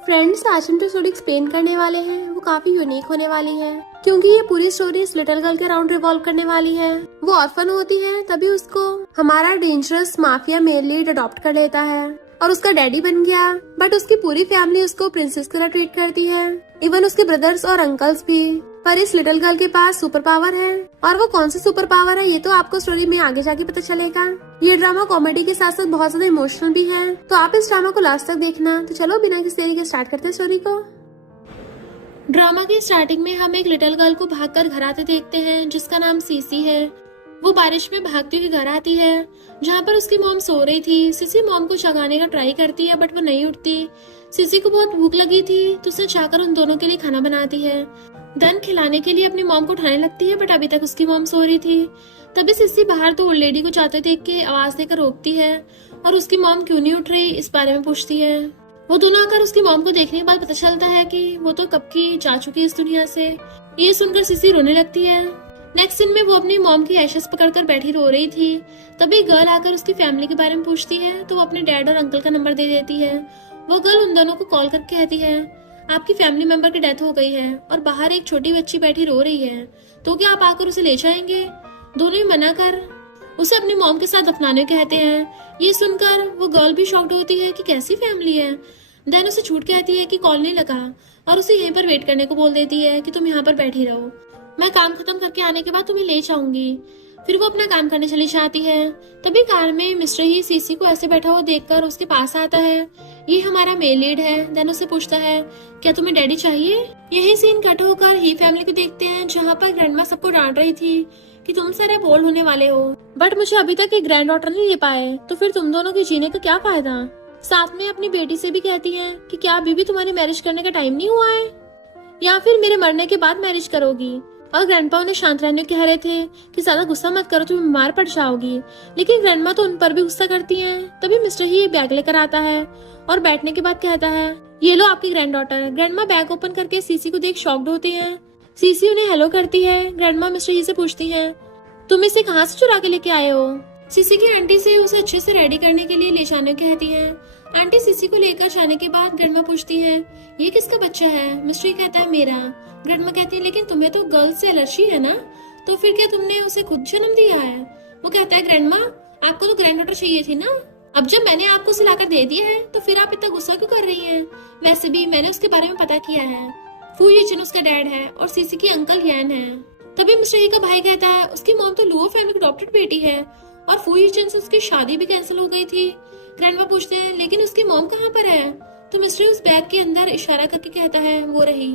Friends, आज हम जो स्टोरी एक्सप्लेन करने वाले हैं वो काफी यूनिक होने वाली है, क्योंकि ये पूरी स्टोरी इस लिटिल गर्ल के अराउंड रिवॉल्व करने वाली है। वो ऑर्फन होती है, तभी उसको हमारा dangerous mafia male lead adopt कर लेता है और उसका डैडी बन गया। बट उसकी पूरी फैमिली उसको प्रिंसेस की तरह ट्रीट करती है, इवन उसके ब्रदर्स और अंकल्स भी। पर इस लिटिल गर्ल के पास सुपर पावर है, और वो कौन सी सुपर पावर है ये तो आपको स्टोरी में आगे जाके पता चलेगा। ये ड्रामा कॉमेडी के साथ साथ बहुत ज्यादा इमोशनल भी है, तो आप इस ड्रामा को लास्ट तक देखना। तो चलो बिना किसी देरी के स्टार्ट करते हैं स्टोरी को। ड्रामा की स्टार्टिंग में हम एक लिटिल गर्ल को भागकर घर आते देखते हैं, जिसका नाम सीसी है। वो बारिश में भागती हुई घर आती है, जहाँ पर उसकी मॉम सो रही थी। सीसी मॉम को जगाने का ट्राई करती है, बट वो नहीं उठती। सीसी को बहुत भूख लगी थी, तो उसे जाकर उन दोनों के लिए खाना बनाती है। देन खिलाने के लिए अपनी मॉम को उठाने लगती है, बट अभी तक उसकी मॉम सो रही थी। तभी सिसी बाहर तो ओल्ड लेडी को जाते देख के आवाज देकर रोकती है, और उसकी मॉम क्यों नहीं उठ रही इस बारे में पूछती है। वो दोनों आकर उसकी मॉम को देखने के बाद पता चलता है कि वो तो कब की जा चुकी है इस दुनिया से। ये सुनकर सिसी रोने लगती है। नेक्स्ट सीन में वो अपनी मॉम की एशेस पकड़कर बैठी रो रही थी। तभी गर्ल आकर उसकी फैमिली के बारे में पूछती है, तो वो अपने डैड और अंकल का नंबर दे देती है। वो गर्ल उन दोनों को कॉल करके कहती है, आपकी फैमिली मेंबर की डेथ हो गई है और बाहर एक छोटी बच्ची बैठी रो रही है, तो क्या आप आकर उसे ले जाएंगे। दोनों ही मना कर उसे अपनी मॉम के साथ अपनाने कहते हैं। ये सुनकर वो गर्ल भी शॉक्ड होती है कि कैसी फैमिली है। देन उसे छूट कहती है कि कॉल नहीं लगा, और उसे यहीं पर वेट करने को बोल देती है कि तुम यहाँ पर बैठी रहो, मैं काम खत्म करके आने के बाद तुम्हें ले जाऊंगी। फिर वो अपना काम करने चली जाती है। तभी कार में मिस्टर ही सीसी को ऐसे बैठा हुआ देखकर उसके पास आता है। ये हमारा मेल लीड है। देन उसे पूछता है, क्या तुम्हें डैडी चाहिए। यही सीन कट होकर ही फैमिली को देखते हैं, जहाँ पर ग्रैंडमा सबको डांट रही थी कि तुम सारे बोल्ड होने वाले हो, बट मुझे अभी तक एक ग्रैंड डॉटर नहीं ले पाए, तो फिर तुम दोनों के जीने का क्या फायदा। साथ में अपनी बेटी से भी कहती है कि क्या अभी भी तुम्हारी मैरिज करने का टाइम नहीं हुआ है, या फिर मेरे मरने के बाद मैरिज करोगी। और ग्रैंडपा उन्हें शांत रहने कह रहे थे कि ज्यादा गुस्सा मत करो, तुम बीमार पड़ जाओगी, लेकिन ग्रैंडमा तो उन पर भी गुस्सा करती हैं। तभी मिस्टर ही बैग लेकर आता है और बैठने के बाद कहता है, ये लो आपकी grand daughter. Grandma bag open करके सीसी को देख शॉक्ड होते हैं। सीसी उन्हें हेलो करती है। ग्रैंडमा मिस्टर ही से पूछती है, तुम इसे कहाँ से चुरा के लेके आए हो। सीसी की आंटी से उसे अच्छे से रेडी करने के लिए ले जाने कहती है। आंटी सीसी को लेकर जाने के बाद ग्रैंडमा पूछती है, ये किसका बच्चा है। मिस्टर कहता है, मेरा। ग्रैंडमा कहती है, लेकिन तुम्हें तो गर्ल्स से एलर्जी है ना, तो फिर क्या तुमने उसे खुद जन्म दिया है। वो कहता है, ग्रैंडमा आपको तो ग्रैंड डॉटर चाहिए थी ना, अब जब मैंने आपको उसे लाकर दे दिया है तो फिर आप इतना गुस्सा क्यों कर रही हैं। वैसे भी मैंने उसके बारे में पता किया है, फू यीचन उसका डैड है और सीसी की अंकल यान है। तभी मिस्टर ही का भाई कहता है, उसकी मॉम तो लुओ फैमिली की अडॉप्टेड बेटी है, और फू यीचन से उसकी शादी भी कैंसिल हो गई थी। ग्रैंडमा पूछते हैं, लेकिन उसकी मॉम कहाँ पर है। तो मिस्टर उस बैग के अंदर इशारा करके कहता है, वो रही।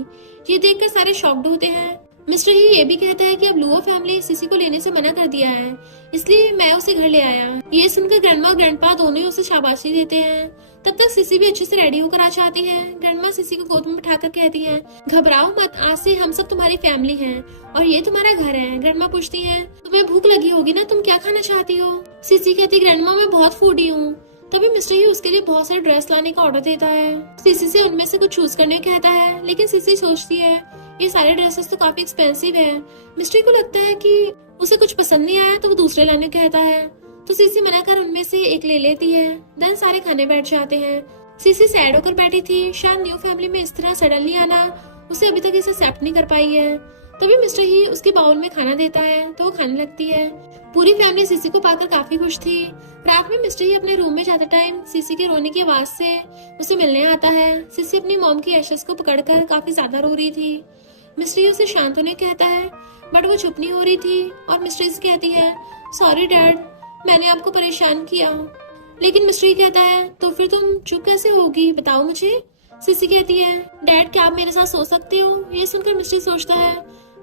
ये देखकर सारे शॉक्ड होते हैं। मिस्टर ही ये भी कहता है कि अब लुओ फैमिली सीसी को लेने से मना कर दिया है, इसलिए मैं उसे घर ले आया। ये सुनकर ग्रैंडमा और ग्रैंडपा दोनों ही उसे शाबाशी देते हैं। तब तक सीसी भी अच्छे से रेडी होकर आ जाती है। ग्रैंडमा सीसी को गोद में बिठाकर कहती है, घबराओ मत, आज से हम सब तुम्हारी फैमिली हैं और ये तुम्हारा घर है। ग्रैंडमा पूछती है, तुम्हें भूख लगी होगी ना, तुम क्या खाना चाहती हो। सीसी कहती, ग्रैंडमा मैं बहुत फूडी हूँ। तभी मिस्टर ही उसके लिए बहुत सारे ड्रेस लाने का ऑर्डर देता है। सीसी से उनमें से कुछ चूज करने को कहता है, लेकिन सीसी सोचती है ये सारे ड्रेसेस तो काफी एक्सपेंसिव है। मिस्टर को लगता है कि उसे कुछ पसंद नहीं आया तो वो दूसरे लाने को कहता है, तो सीसी मना कर उनमें से एक ले लेती है। देन सारे खाने बैठ जाते हैं। सीसी सैड होकर बैठी थी, शायद न्यू फैमिली में इस तरह सडनली आना उसे अभी तक इसे एक्सेप्ट नहीं कर पाई है। तभी मिस्टर ही उसके बाउल में खाना देता है, तो वो खाने लगती है। पूरी फैमिली सीसी को पाकर काफी खुश थी। रात में मिस्टर ही अपने रूम में जाते टाइम सीसी के रोने की आवाज से उसे मिलने आता है। सीसी अपनी मॉम की एशेस को पकड़कर काफी ज्यादा रो रही थी। मिस्टर ही उसे शांत होने कहता है, बट वो चुप नहीं हो रही थी। और मिस्टर से कहती है, सॉरी डैड, मैंने आपको परेशान किया। लेकिन मिस्टर ही कहता है, तो फिर तुम चुप कैसे होगी, बताओ मुझे। सीसी कहती है, डैड क्या आप मेरे साथ सो सकते हो। ये सुनकर मिस्टर सोचता है,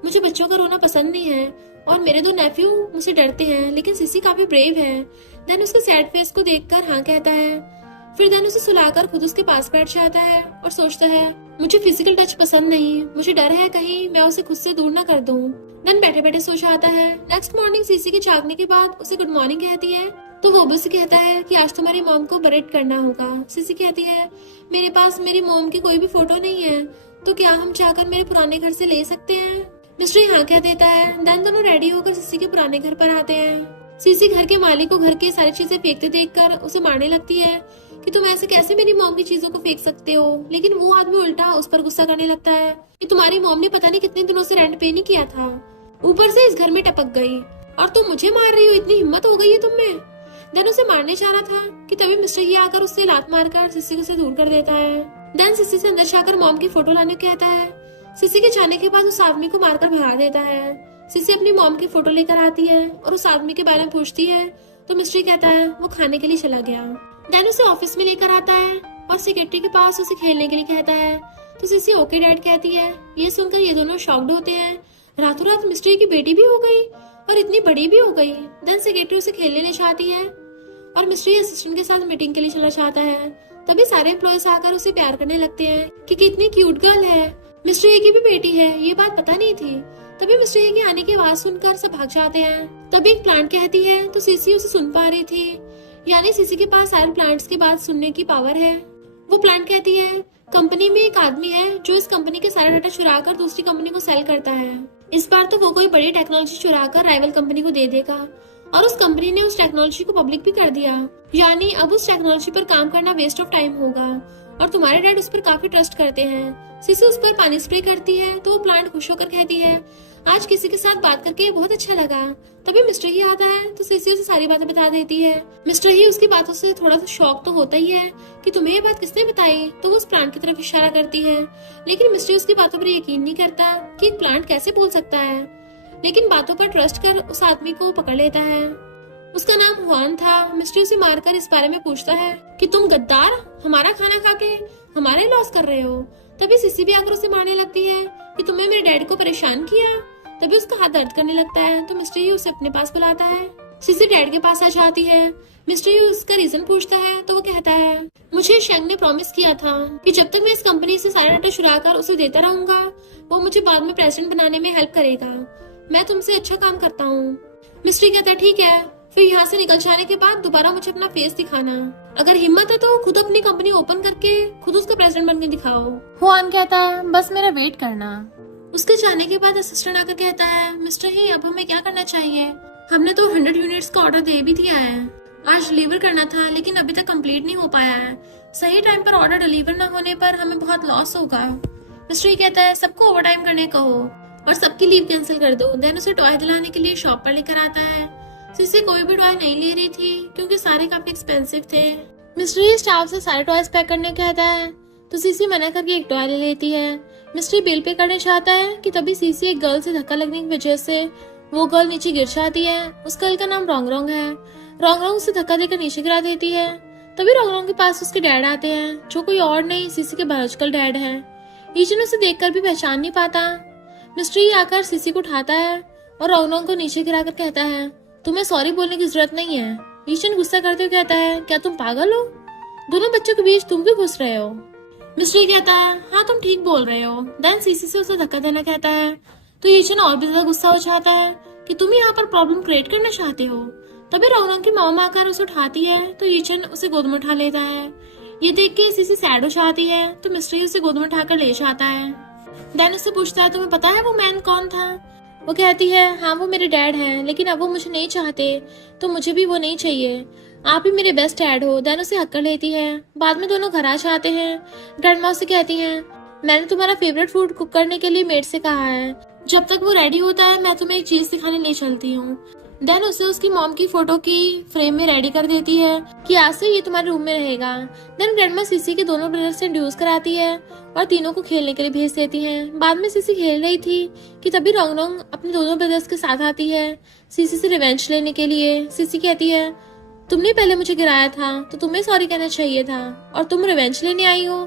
मुझे बच्चों का रोना पसंद नहीं है और मेरे दो नेफ्यू मुझसे डरते हैं, लेकिन सीसी काफी ब्रेव है। देन उसके सैड फेस को देखकर हाँ कहता है। फिर देन उसे सुलाकर खुद उसके पास बैठ जाता है और सोचता है, मुझे फिजिकल टच पसंद नहीं, मुझे डर है कहीं मैं उसे खुद से दूर ना कर दूं। देन बैठे बैठे सो जाता है। नेक्स्ट मॉर्निंग सीसी के जागने के बाद उसे गुड मॉर्निंग कहती है, तो वो भी उसे कहता है कि आज तुम्हारी मॉम को बरेड करना होगा। सीसी कहती है, मेरे पास मेरी मॉम की कोई भी फोटो नहीं है, तो क्या हम जाकर मेरे पुराने घर से ले सकते हैं। मिस्टर यहाँ कह देता है। देन दोनों रेडी होकर सीसी के पुराने घर पर आते हैं। सीसी घर के मालिक को घर की सारी चीजें फेंकते देखकर उसे मारने लगती है। कि तुम ऐसे कैसे मेरी मॉम की चीजों को फेंक सकते हो। लेकिन वो आदमी उल्टा उस पर गुस्सा करने लगता है कि तुम्हारी मॉम ने पता नहीं कितने दिनों से रेंट पे नहीं किया था, ऊपर से इस घर में टपक गई और तुम मुझे मार रही हो, इतनी हिम्मत हो गई है तुम में। देन उसे मारने जा रहा था कि तभी मिस्टर ही आकर उससे लात मारकर सिसी को से दूर कर देता है। देन सिसी से अंदर जाकर मॉम की फोटो लाने कहता है। सिसी के जाने के बाद उस आदमी को मारकर भगा देता है। सिसी अपनी मॉम की फोटो लेकर आती है और उस आदमी के बारे में पूछती है तो मिस्ट्री कहता है वो खाने के लिए चला गया। देन उसे ऑफिस में लेकर आता है और सेक्रेटरी के पास उसे खेलने के लिए कहता है तो सिसी ओके डैड कहती है। ये सुनकर ये दोनों शॉक्ड होते हैं। रातों रात मिस्ट्री की बेटी भी हो गई और इतनी बड़ी भी हो गई। देन सेक्रेटरी उसे खेलने ले जाती है और मिस्ट्री असिस्टेंट के साथ मीटिंग के लिए चला जाता है। तभी सारे एम्प्लॉयज आकर उसे प्यार करने लगते हैं कि कितनी क्यूट गर्ल है, मिस्ट्री की भी बेटी है, ये बात पता नहीं थी। तभी मिस्टर के आने की आवाज सुनकर सब भाग जाते हैं। तभी एक प्लांट कहती है तो सीसी उसे सुन पा रही थी, यानी सीसी के पास सारे प्लांट्स की बात सुनने की पावर है। वो प्लांट कहती है कंपनी में एक आदमी है जो इस कंपनी के सारे डाटा चुरा कर दूसरी कंपनी को सेल करता है। इस बार तो वो कोई बड़ी टेक्नोलॉजी चुरा कर राइवल कंपनी को दे देगा और उस कंपनी ने उस टेक्नोलॉजी को पब्लिक भी कर दिया, यानी अब उस टेक्नोलॉजी पर काम करना वेस्ट ऑफ टाइम होगा और तुम्हारे डैड उस पर काफी ट्रस्ट करते हैं। सीसी उस पर पानी स्प्रे करती है तो वो प्लांट खुश होकर कहती है आज किसी के साथ बात करके बहुत अच्छा लगा। तभी मिस्टर ही आता है तो सीसी उसे सारी बातें बता देती है। मिस्टर ही उसकी बातों से थोड़ा सा शॉक तो होता ही है कि तुम्हें ये बात किसने बताई, तो वो उस प्लांट की तरफ इशारा करती है। लेकिन मिस्टर उसकी बातों पर यकीन नहीं करता कि एक प्लांट कैसे बोल सकता है, लेकिन बातों पर ट्रस्ट कर उस आदमी को पकड़ लेता है। उसका नाम हुआन था। मिस्टर उसे मारकर इस बारे में पूछता है कि तुम गद्दार, हमारा खाना खा के हमारे लॉस कर रहे हो। तभी सिसी भी आकर उसे मारने लगती है कि तुमने मेरे डैड को परेशान किया। तभी उसका हाथ दर्द करने लगता है तो मिस्टर ही उसे अपने पास बुलाता है। सिसी डैड के पास आ जाती है। मिस्टर ही उसका रीजन पूछता है तो वो कहता है मुझे शेंग ने प्रॉमिस किया था कि जब तक मैं इस कंपनी से सारा डाटा चुरा कर उसे देता रहूंगा वो मुझे बाद में प्रेसिडेंट बनाने में हेल्प करेगा। मैं तुमसे अच्छा काम करता हूँ। मिस्टर कहता है ठीक है, फिर यहाँ से निकल जाने के बाद दोबारा मुझे अपना फेस दिखाना। अगर हिम्मत है तो खुद अपनी कंपनी ओपन करके खुद उसका प्रेसिडेंट बनकर दिखाओ। हुआन कहता है बस मेरा वेट करना। उसके जाने के बाद असिस्टेंट आकर कहता है मिस्टर ही अब हमें क्या करना चाहिए, हमने तो 100 यूनिट्स का ऑर्डर दे भी दिया है, आज डिलीवर करना था लेकिन अभी तक कंप्लीट नहीं हो पाया है। सही टाइम पर ऑर्डर डिलीवर न होने पर हमें बहुत लॉस होगा। मिस्टर ही कहता है सबको ओवर टाइम करने कहो और सबकी लीव कैंसिल कर दो। देन उसे टॉय दिलाने के लिए शॉप पर लेकर आता है। सिसी कोई भी टॉय नहीं ले रही थी क्योंकि सारे काफी एक्सपेंसिव थे। मिस्ट्री स्टाफ से सारे टॉयज पैक करने कहता है तो सीसी मना करके एक टॉय ले लेती है। मिस्ट्री बिल पे करने चाहता है कि तभी सीसी एक गर्ल से धक्का लगने की वजह से वो गर्ल नीचे गिर जाती है। उस गर्ल का नाम रोंग रोंग है। रोंग रोंग उसे धक्का देकर नीचे गिरा देती है। तभी रोंग रोंग के पास उसके डैड आते हैं जो कोई और नहीं सीसी के बायोलॉजिकल डैड है। ईचन उसे देखकर भी पहचान नहीं पाता। मिस्ट्री आकर सीसी को उठाता है और रोंग रोंग को नीचे गिराकर कहता है तुम्हें सॉरी बोलने की जरूरत नहीं है। ईचन गुस्सा करते हुए कहता है क्या तुम पागल हो, दोनों बच्चों के बीच तुम क्यों घुस रहे हो। मिस्टर कहता है हाँ तुम ठीक बोल रहे हो। देन सीसी से उसे धक्का देना कहता है तो ईचन और भी ज्यादा गुस्सा हो जाता है कि तुम यहाँ पर प्रॉब्लम क्रिएट करना चाहते हो। तभी रोंग की मॉम आकर उसे उठाती है तो ईचन उसे गोद में उठा लेता है। ये देख के सीसी सैड हो जाती है तो मिस्टर उसे गोद में उठाकर ले जाता है। देन उससे पूछता है तुम्हें पता है वो मैन कौन था। वो कहती है हाँ वो मेरे डैड हैं लेकिन अब वो मुझे नहीं चाहते तो मुझे भी वो नहीं चाहिए, आप ही मेरे बेस्ट डैड हो। देन उसे हक कर लेती है। बाद में दोनों घर आ जाते हैं। ग्रैंडमा उसे कहती हैं मैंने तुम्हारा फेवरेट फूड कुक करने के लिए मेड से कहा है, जब तक वो रेडी होता है मैं तुम्हें एक चीज दिखाने ले चलती हूँ। देन उसे उसकी मॉम की फोटो की फ्रेम में रेडी कर देती है कि आज से ये तुम्हारे रूम में रहेगा। देन ग्रैंडमा सीसी के दोनों ब्रदर से इंट्रोड्यूस कराती है और तीनों को खेलने के लिए भेज देती हैं। बाद में सीसी खेल रही थी कि तभी रोंग रोंग अपने दोनों ब्रदर्स के साथ आती है सीसी से रिवेंज लेने के लिए। सीसी कहती है तुमने पहले मुझे गिराया था तो तुम्हें सॉरी कहना चाहिए था और तुम रिवेंज लेने आई हो।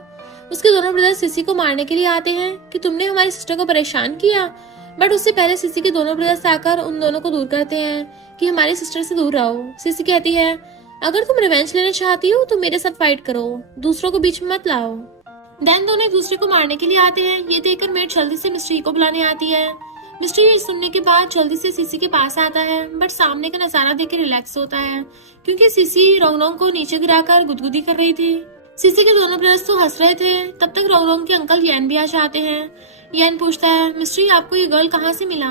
उसके दोनों ब्रदर सीसी को मारने के लिए आते हैं कि तुमने हमारी सिस्टर को परेशान किया, बट उससे पहले सीसी के दोनों ब्रदर्स आकर उन दोनों को दूर करते हैं कि हमारी सिस्टर से दूर रहो। सीसी कहती है अगर तुम रिवेंज लेना चाहती हो तो मेरे साथ फाइट करो, दूसरों को बीच में मत लाओ। देन दोनों एक दूसरे को मारने के लिए आते हैं। ये देखकर मेड जल्दी से मिस्ट्री को बुलाने आती है। मिस्ट्री ये सुनने के बाद जल्दी से सीसी के पास आता है बट सामने का नजारा देख के रिलैक्स होता है क्योंकि सीसी रोंग रोंग को नीचे गिराकर गुदगुदी कर रही थी। सीसी के दोनों ब्रदर्स तो हंस रहे थे। तब तक रोंग रोंग के अंकल यैन भी आ जाते हैं। यैन पूछता है मिस्ट्री आपको ये गर्ल कहाँ से मिला।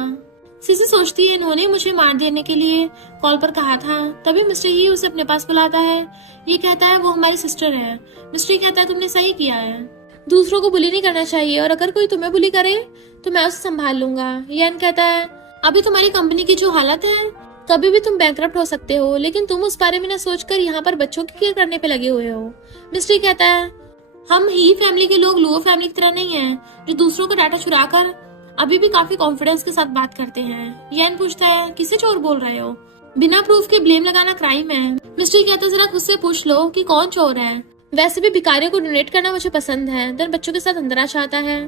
सिसी सोचती है इन्होंने मुझे मार देने के लिए कॉल पर कहा था। तभी मिस्टर ही उसे अपने पास बुलाता है। ये कहता है वो हमारी सिस्टर है। मिस्टर ही कहता है तुमने सही किया है, दूसरों को बुली नहीं करना चाहिए और अगर कोई तुम्हें बुली करे तो मैं उसे संभाल लूंगा। यान कहता है अभी तुम्हारी कंपनी की जो हालत है, कभी भी तुम बैंकरप्ट हो सकते हो, लेकिन तुम उस बारे में न सोचकर यहाँ पर बच्चों की केयर करने पे लगे हुए हो। मिस्टर ही कहता है हम ही फैमिली के लोग लुओ फैमिली की तरह नहीं है जो दूसरों का डाटा चुरा कर अभी भी काफी कॉन्फिडेंस के साथ बात करते हैं। यान पूछता है किसे चोर बोल रहे हो, बिना प्रूफ के ब्लेम लगाना क्राइम है। मिस्टर कहता है जरा खुद से पूछ लो कि कौन चोर है, वैसे भी भिखारियों को डोनेट करना मुझे पसंद है। देन बच्चों के साथ अंदर आ चाहता है।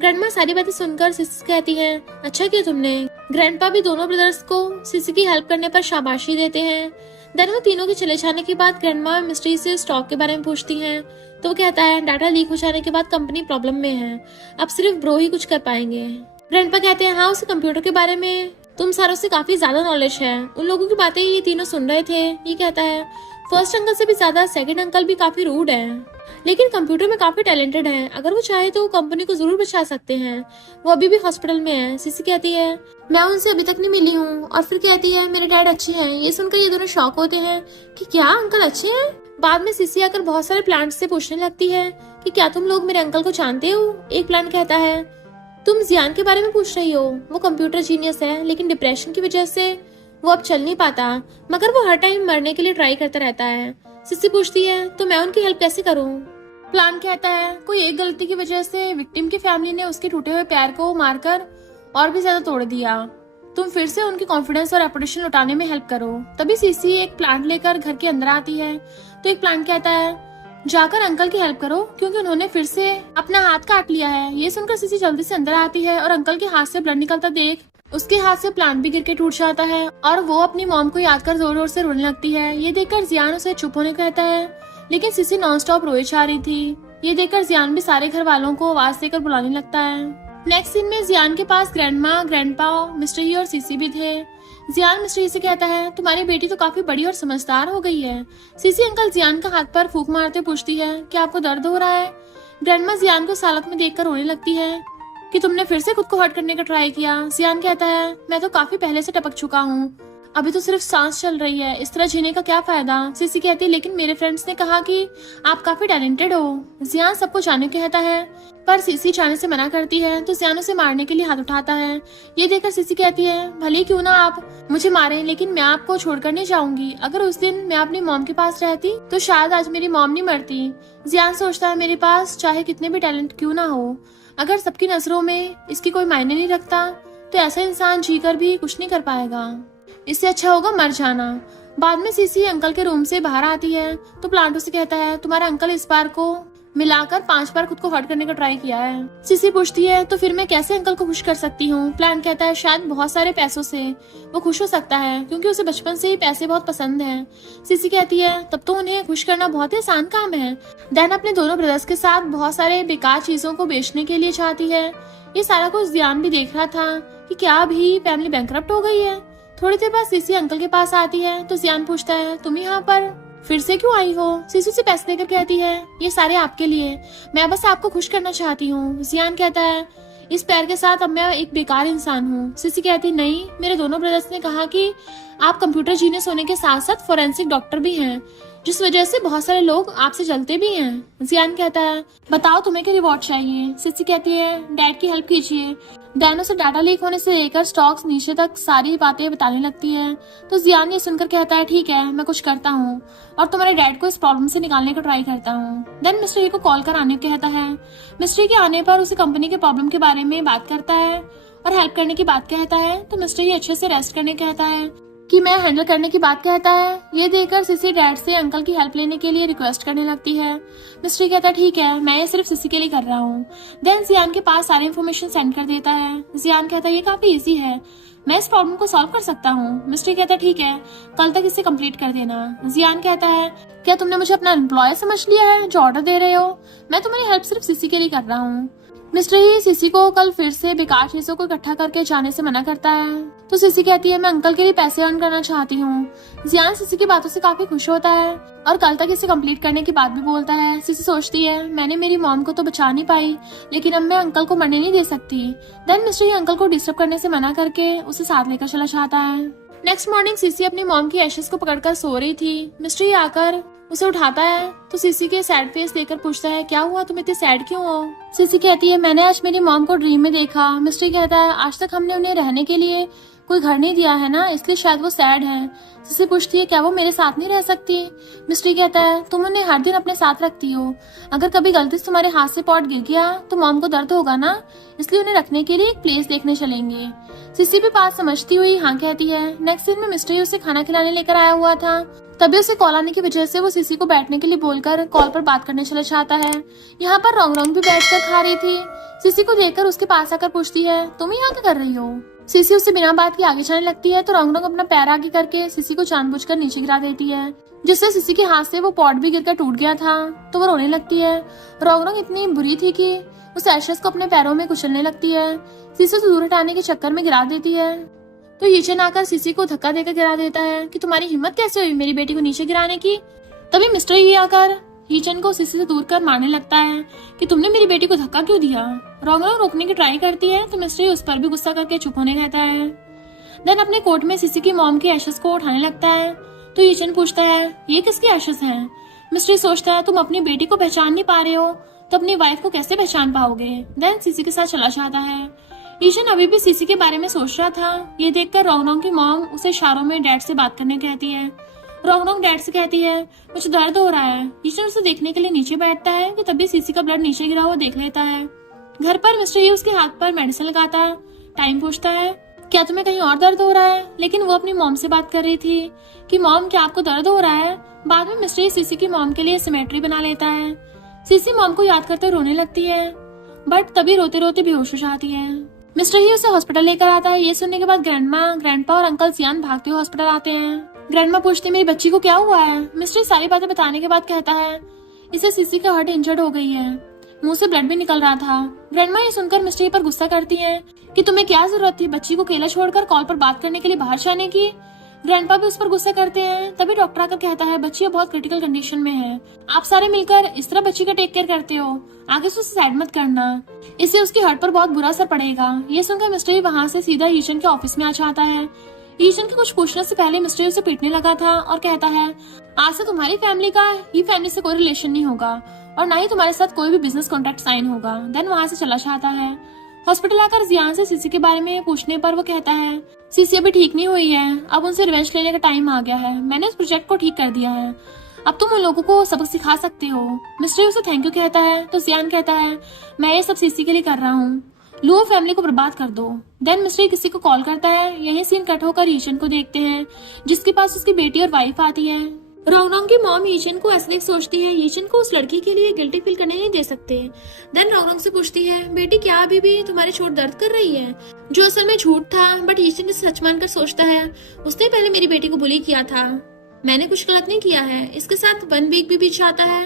ग्रैंडमा सारी बातें सुनकर सिसी कहती है अच्छा किया तुमने। ग्रैंडपा भी दोनों ब्रदर्स को सिसी की हेल्प करने पर शाबाशी देते हैं। देन वो तीनों के चले जाने के बाद ग्रैंडमा मिस्ट्री से स्टॉक के बारे में पूछती हैं, तो वो कहता है डाटा लीक हो जाने के बाद कंपनी प्रॉब्लम में है, अब सिर्फ ब्रो ही कुछ कर पाएंगे। ग्रैंडपा कहते हैं हाँ उसे कंप्यूटर के बारे में तुम सारों से काफी ज्यादा नॉलेज है। उन लोगों की बातें ये तीनों सुन रहे थे। ये कहता है फर्स्ट अंकल से भी ज्यादा सेकंड अंकल भी काफी रूड है, लेकिन कंप्यूटर में काफी टैलेंटेड है। अगर वो चाहे तो वो कंपनी को जरूर बचा सकते हैं। वो अभी भी हॉस्पिटल में है। सिसी कहती है मैं उनसे अभी तक नहीं मिली हूँ, और फिर कहती है मेरे डैड अच्छे हैं। ये सुनकर ये दोनों शॉक होते हैं कि क्या अंकल अच्छे हैं। बाद में सिसी आकर बहुत सारे प्लांट से पूछने लगती है कि क्या तुम लोग मेरे अंकल को जानते हो। एक प्लांट कहता है तुम जियान के बारे में पूछ रही हो, वो कंप्यूटर जीनियस है लेकिन डिप्रेशन की वजह से वो अब चल नहीं पाता, मगर वो हर टाइम मरने के लिए ट्राई करता रहता है। सिसी पूछती है तो मैं उनकी हेल्प कैसे करूं। प्लान कहता है कोई एक गलती की वजह से विक्टिम की फैमिली ने उसके टूटे हुए पैर को मारकर और भी ज्यादा तोड़ दिया, तुम फिर से उनकी कॉन्फिडेंस और रेपुटेशन लौटाने में हेल्प करो। तभी सिसी एक प्लांट लेकर घर के अंदर आती है। तो एक प्लांट कहता है जाकर अंकल की हेल्प करो क्योंकि उन्होंने फिर से अपना हाथ काट लिया है। ये सुनकर सिसी जल्दी से अंदर आती है और अंकल के हाथ से ब्लड निकलता देख उसके हाथ से प्लांट भी गिर के टूट जाता है और वो अपनी मॉम को याद कर जोर जोर से रोने लगती है। ये देखकर जियान उसे चुप होने कहता है, लेकिन सिसी नॉन स्टॉप रोए जा रही थी। ये देखकर जियान भी सारे घर वालों को आवाज देकर बुलाने लगता है। नेक्स्ट सीन में जियान के पास ग्रैंडमा, ग्रैंडपा, मिस्टर ही और सिसी भी थे। जियान मिस्टर ही से कहता है तुम्हारी बेटी तो काफी बड़ी और समझदार हो गई है। सिसी अंकल जियान का हाथ पर फूंक मारते पूछती है क्या आपको दर्द हो रहा है। ग्रैंडमा जियान को इस हालत में देखकर रोने लगती है कि तुमने फिर से खुद को हर्ट करने का ट्राई किया। जियान कहता है मैं तो काफी पहले से टपक चुका हूँ, अभी तो सिर्फ सांस चल रही है, इस तरह जीने का क्या फायदा। सिसी कहती है लेकिन मेरे फ्रेंड्स ने कहा कि आप काफी टैलेंटेड हो। जियान सबको जाने कहता है पर सिसी जाने से मना करती है। तो जियान उसे मारने के लिए हाथ उठाता है। ये देखकर सिसी कहती है भले क्यों ना आप मुझे मारे, लेकिन मैं आपको छोड़कर नहीं जाऊंगी। अगर उस दिन मैं अपनी मॉम के पास रहती तो शायद आज मेरी मॉम नहीं मरती। जियान सोचता है मेरे पास चाहे कितने भी टैलेंट क्यों ना हो, अगर सबकी नजरों में इसकी कोई मायने नहीं रखता तो ऐसा इंसान जीकर भी कुछ नहीं कर पाएगा, इससे अच्छा होगा मर जाना। बाद में सिसी अंकल के रूम से बाहर आती है तो प्लांटो से कहता है तुम्हारा अंकल इस बार को मिलाकर 5 बार खुद को हर्ट करने का ट्राई किया है। सिसी पूछती है तो फिर मैं कैसे अंकल को खुश कर सकती हूँ। प्लांट कहता है शायद बहुत सारे पैसों से वो खुश हो सकता है क्योंकि उसे बचपन से ही पैसे बहुत पसंद है। सिसी कहती है तब तो उन्हें खुश करना बहुत ही आसान काम है। दैन अपने दोनों ब्रदर्स के साथ बहुत सारे बेकार चीजों को बेचने के लिए चाहती है। ये सारा कुछ ध्यान भी देख रहा था कि क्या अभी फैमिली बैंकरप्ट हो गई है। थोड़ी देर बाद सिसी अंकल के पास आती है तो जियान पूछता है तुम यहाँ पर फिर से क्यों आई हो। सिसी से पैसे देकर कहती है ये सारे आपके लिए, मैं बस आपको खुश करना चाहती हूँ। जियान कहता है इस पैर के साथ अब मैं एक बेकार इंसान हूँ। सिसी कहती नहीं, मेरे दोनों ब्रदर्स ने कहा कि आप कंप्यूटर जीनियस होने के साथ साथ फोरेंसिक डॉक्टर भी हैं, जिस वजह से बहुत सारे लोग आपसे जलते भी हैं। जियान कहता है बताओ तुम्हें क्या रिवॉर्ड चाहिए। सिसी कहती है डैड की हेल्प कीजिए। डैनो से डाटा लीक होने से लेकर स्टॉक्स नीचे तक सारी बातें बताने लगती है। तो जियान ये सुनकर कहता है ठीक है मैं कुछ करता हूँ और तुम्हारे डैड को इस प्रॉब्लम से निकालने का ट्राई करता हूँ। देन मिस्टर को कॉल कर आने कहता है। मिस्टर के आने पर उसे कंपनी के प्रॉब्लम के बारे में बात करता है और हेल्प करने की बात कहता है। तो मिस्टर अच्छे से रेस्ट करने कहता है कि मैं हैंडल करने की बात कहता है। ये देखकर सिसी डैड से अंकल की हेल्प लेने के लिए रिक्वेस्ट करने लगती है। मिस्टर कहता है ठीक है मैं ये सिर्फ सिसी के लिए कर रहा हूँ। देन जियान के पास सारी इन्फॉर्मेशन सेंड कर देता है। जियान कहता है ये काफी इजी है, मैं इस प्रॉब्लम को सॉल्व कर सकता हूँ। मिस्टर कहता है ठीक है कल तक इसे कंप्लीट कर देना। जियान कहता है क्या तुमने मुझे अपना एम्प्लॉय समझ लिया है जो ऑर्डर दे रहे हो, मैं तुम्हारी हेल्प सिर्फ सिसी के लिए कर रहा हूँ। मिस्टर ही सीसी को कल फिर से बेकार चीजों को इकट्ठा करके जाने से मना करता है। तो सीसी कहती है मैं अंकल के लिए पैसे अर्न करना चाहती हूँ। जियान सीसी की बातों से काफी खुश होता है और कल तक इसे कंप्लीट करने की बात भी बोलता है। सीसी सोचती है मैंने मेरी मॉम को तो बचा नहीं पाई, लेकिन अब मैं अंकल को मरने नहीं दे सकती। देन मिस्टर ही अंकल को डिस्टर्ब करने से मना करके उसे साथ लेकर चला जाता है। नेक्स्ट मॉर्निंग सीसी अपनी मॉम की एशेस को पकड़कर सो रही थी। मिस्टर ही आकर उसे उठाता है तो सीसी के सैड फेस देखकर पूछता है क्या हुआ, तुम इतनी सैड क्यों हो? सीसी कहती है मैंने आज मेरी मॉम को ड्रीम में देखा। मिस्टर कहता है आज तक हमने उन्हें रहने के लिए कोई घर नहीं दिया है ना, इसलिए शायद वो सैड है। सीसी पूछती है क्या वो मेरे साथ नहीं रह सकती? मिस्टर कहता है तुम उन्हें हर दिन अपने साथ रखती हो, अगर कभी गलती से तुम्हारे हाथ से पॉट गिर गया तो मॉम को दर्द होगा ना, इसलिए उन्हें रखने के लिए एक प्लेस देखने चलेंगे। सीसी भी बात समझती हुई हाँ कहती है। नेक्स्ट दिन में मिस्टर उसे खाना खिलाने लेकर आया हुआ था, तभी उसे कॉल आने की वजह से वो सीसी को बैठने के लिए बोलकर कॉल पर बात करने चला जाता है। यहाँ पर रोंग रोंग भी बैठकर खा रही थी। सीसी को देखकर उसके पास आकर पूछती है तुम यहाँ क्या कर रही हो? सीसी उसे बिना बात के आगे जाने लगती है तो रोंग रोंग अपना पैर आगे करके सीसी को जानबूझकर नीचे गिरा देती है, जिससे सीसी के हाथ से वो पॉट भी गिरकर टूट गया था। तो वो रोने लगती है। रोंग रोंग इतनी बुरी थी कि उस एशेस को अपने पैरों में कुचलने लगती है। सीसी उसे दूर हटाने के चक्कर में गिरा देती है तो यीचन आकर सीसी को धक्का देकर गिरा देता है कि तुम्हारी हिम्मत कैसे हुई मेरी बेटी को नीचे गिराने की। तभी मिस्टर ही आकर यीचन को सीसी से दूर कर मारने लगता है कि तुमने मेरी बेटी को धक्का क्यों दिया। रोंग रोंग रोकने की ट्राई करती है तो मिस्टर ही उस पर भी गुस्सा करके चुप होने रहता है। देन अपने कोट में सीसी की मॉम के एशेस को उठाने लगता है तो यीचन पूछता है ये किसकी एशेस हैं? मिस्टर ही सोचता है तुम अपनी बेटी को पहचान नहीं पा रहे हो तो अपनी वाइफ को कैसे पहचान पाओगे। देन सीसी के साथ चला जाता है। ईशन अभी भी सीसी के बारे में सोच रहा था। ये देखकर रोंग रोंग की मॉम उसे इशारों में डैड से बात करने कहती है। रोंग रोंग डैड से कहती है मुझे दर्द हो रहा है। ईशन उसे देखने के लिए नीचे बैठता है कि तभी सीसी का ब्लड नीचे गिरा हुआ देख लेता है। घर पर मिस्टर ही उसके हाथ पर मेडिसिन लगाता टाइम पूछता है क्या तुम्हें कहीं और दर्द हो रहा है, लेकिन वो अपनी मॉम से बात कर रही थी कि मॉम क्या आपको दर्द हो रहा है। बाद में मिस्टर ही सीसी की मॉम के लिए सिमेट्री बना लेता है। सीसी मॉम को याद करते रोने लगती है बट तभी रोते रोते बेहोश हो जाती है। मिस्टर ही उसे हॉस्पिटल लेकर आता है। ये सुनने के बाद ग्रैंडपा और अंकल जियान भागते हुए हॉस्पिटल आते हैं। ग्रैंडमा पूछती है मेरी बच्ची को क्या हुआ है। मिस्टर सारी बातें बताने के बाद कहता है इसे सीसी का हार्ट इंजर्ड हो गई है, मुंह से ब्लड भी निकल रहा था। ग्रैंडमा ये सुनकर मिस्टर पर गुस्सा करती है कि तुम्हें क्या जरूरत थी बच्ची को अकेला छोड़कर कॉल पर बात करने के लिए बाहर जाने की। ग्रैंडपा भी उस पर गुस्सा करते हैं। तभी डॉक्टर आकर कहता है बच्ची बहुत क्रिटिकल कंडीशन में है, आप सारे मिलकर इस तरह बच्ची का टेक केयर करते हो, आगे से उसे सैड मत करना, इससे उसकी हार्ट पर बहुत बुरा असर पड़ेगा। ये सुनकर मिस्टर वहाँ से सीधा ईशन के ऑफिस में आ जाता है। ईशन के कुछ पूछने से पहले मिस्टर उसे पीटने लगा था और कहता है आज से तुम्हारी फैमिली का ही फैमिली से कोई रिलेशन नहीं होगा और ना ही तुम्हारे साथ कोई भी बिजनेस कॉन्ट्रैक्ट साइन होगा। देन वहाँ से चला जाता है। हॉस्पिटल आकर जियान से सीसी के बारे में पूछने पर वो कहता है सीसी अभी ठीक नहीं हुई है, अब उनसे रिवेंज लेने का टाइम आ गया है, मैंने उस प्रोजेक्ट को ठीक कर दिया है, अब तुम उन लोगों को सबक सिखा सकते हो। मिस्टर उसे थैंक यू कहता है तो जियान कहता है मैं ये सब सीसी के लिए कर रहा हूँ, लो फैमिली को बर्बाद कर दो। देन मिस्टर किसी को कॉल करता है। यही सीन कट होकर ईशन को देखते हैं जिसके पास उसकी बेटी और वाइफ आती है। रोंग रोंग की मॉम ईशन को ऐसे देख सोचती है ईशन को उस लड़की के लिए गिल्टी फील करने नहीं दे सकते। देन रोंग रोंग से पूछती है बेटी क्या अभी भी तुम्हारी चोट दर्द कर रही है, जो असल में झूठ था बट ईशन इसे सच मानकर सोचता है उसने पहले मेरी बेटी को बुली किया था, मैंने कुछ गलत नहीं किया है। इसके साथ 1 वीक भी बीत जाता है।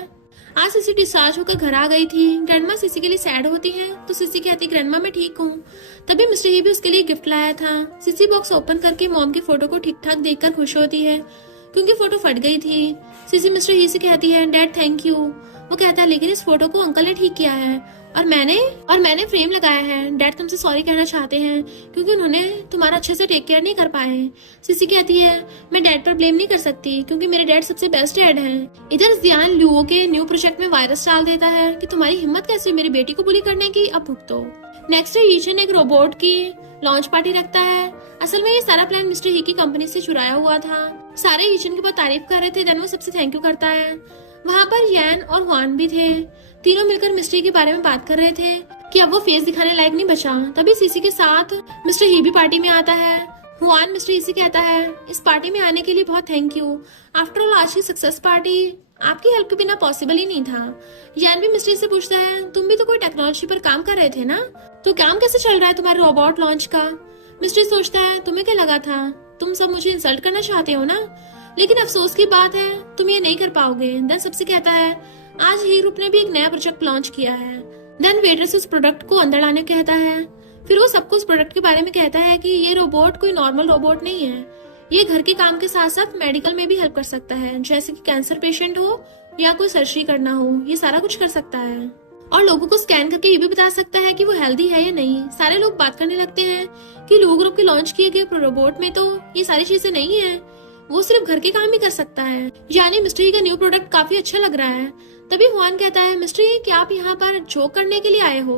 आज सीसी डिस्चार्ज होकर घर आ गई थी। ग्रैंडमा सीसी के लिए सैड होती है तो सीसी कहती ग्रैंडमा मैं ठीक हूँ। तभी मिस्टर ही भी उसके लिए गिफ्ट लाया था। सीसी बॉक्स ओपन करके मॉम की फोटो को ठीक ठाक देखकर खुश होती है क्योंकि फोटो फट गई थी। सीसी मिस्टर ही से कहती है डैड थैंक यू। वो कहता है लेकिन इस फोटो को अंकल ने ठीक किया है और मैंने फ्रेम लगाया है। डैड तुमसे सॉरी कहना चाहते हैं क्योंकि उन्होंने तुम्हारा अच्छे से टेक केयर नहीं कर पाए। सीसी कहती है मैं डैड पर ब्लेम नहीं कर सकती क्योंकि मेरे डैड सबसे बेस्ट डैड हैं। इधर जियान लुओ के न्यू प्रोजेक्ट में वायरस डाल देता है कि तुम्हारी हिम्मत कैसे मेरी बेटी को बुली करने की, अब भुगतो। नेक्स्ट डे ईशन एक रोबोट की लॉन्च पार्टी रखता है। असल में ये सारा प्लान मिस्टर ही की कंपनी से चुराया हुआ था। सारे ईशन की बहुत तारीफ कर रहे थे। देन वो सबसे थैंक यू करता है। वहाँ पर यैन और हुआन भी थे। तीनों मिलकर मिस्टर के बारे में बात कर रहे थे कि अब वो फेस दिखाने लायक नहीं बचा। तभी सीसी के साथ मिस्टर ही भी पार्टी में आता है। हुआन मिस्टर ही से कहता है इस पार्टी में आने के लिए बहुत थैंक यू, आफ्टर ऑल आज की सक्सेस पार्टी आपकी हेल्प के बिना पॉसिबल ही नहीं था। यैन भी मिस्टर से पूछता है तुम भी तो कोई टेक्नोलॉजी पर काम कर रहे थे ना, तो काम कैसे चल रहा है तुम्हारे रोबोट लॉन्च का। मिस्टर सोचता है तुम्हें क्या लगा था, तुम सब मुझे इंसल्ट करना चाहते हो ना, लेकिन अफसोस की बात है तुम ये नहीं कर पाओगे। देन सबसे कहता है आज ही ग्रुप ने भी एक नया प्रोजेक्ट लॉन्च किया है, देन वेटर्स उस प्रोडक्ट को अंदर लाने को कहता है। फिर वो सबको उस प्रोडक्ट के बारे में कहता है कि ये रोबोट कोई नॉर्मल रोबोट नहीं है, ये घर के काम के साथ साथ मेडिकल में भी हेल्प कर सकता है, जैसे कि कैंसर पेशेंट हो या कोई सर्जरी करना हो, ये सारा कुछ कर सकता है। और लोगों को स्कैन करके ये भी बता सकता है कि वो हेल्दी है या नहीं। सारे लोग बात करने लगते हैं कि लू ग्रुप के लॉन्च किए गए रोबोट में तो ये सारी चीजें नहीं है, वो सिर्फ घर के काम ही कर सकता है। यानी मिस्ट्री का न्यू प्रोडक्ट काफी अच्छा लग रहा है। तभी हुआन कहता है, मिस्ट्री क्या आप यहाँ पर जोक करने के लिए आए हो?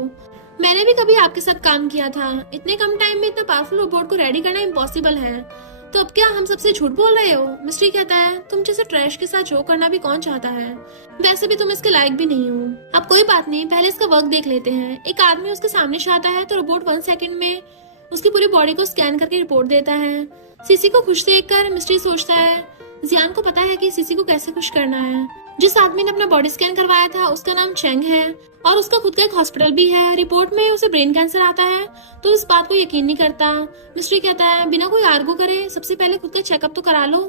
मैंने भी कभी आपके साथ काम किया था। इतने कम टाइम में इतना पावरफुल रोबोट को रेडी करना इम्पॉसिबल है, तो अब क्या हम सबसे झूठ बोल रहे हो? मिस्ट्री कहता है, तुम जैसे ट्रैश के साथ जोक करना भी कौन चाहता है? वैसे भी तुम इसके लायक भी नहीं हो। अब कोई बात नहीं, पहले इसका वर्क देख लेते हैं। एक आदमी उसके सामने से आता है तो रोबोट 1 सेकंड में उसकी पूरी बॉडी को स्कैन करके रिपोर्ट देता है। सीसी को खुश देखकर मिस्ट्री सोचता है, जियान को पता है कि सीसी को कैसे खुश करना है। जिस आदमी ने अपना बॉडी स्कैन करवाया था उसका नाम चेंग है और उसका खुद का एक हॉस्पिटल भी है। रिपोर्ट में उसे ब्रेन कैंसर आता है तो इस बात को यकीन नहीं करता। मिस्ट्री कहता है, बिना कोई आर्गू करे सबसे पहले खुद का चेकअप तो करा लो,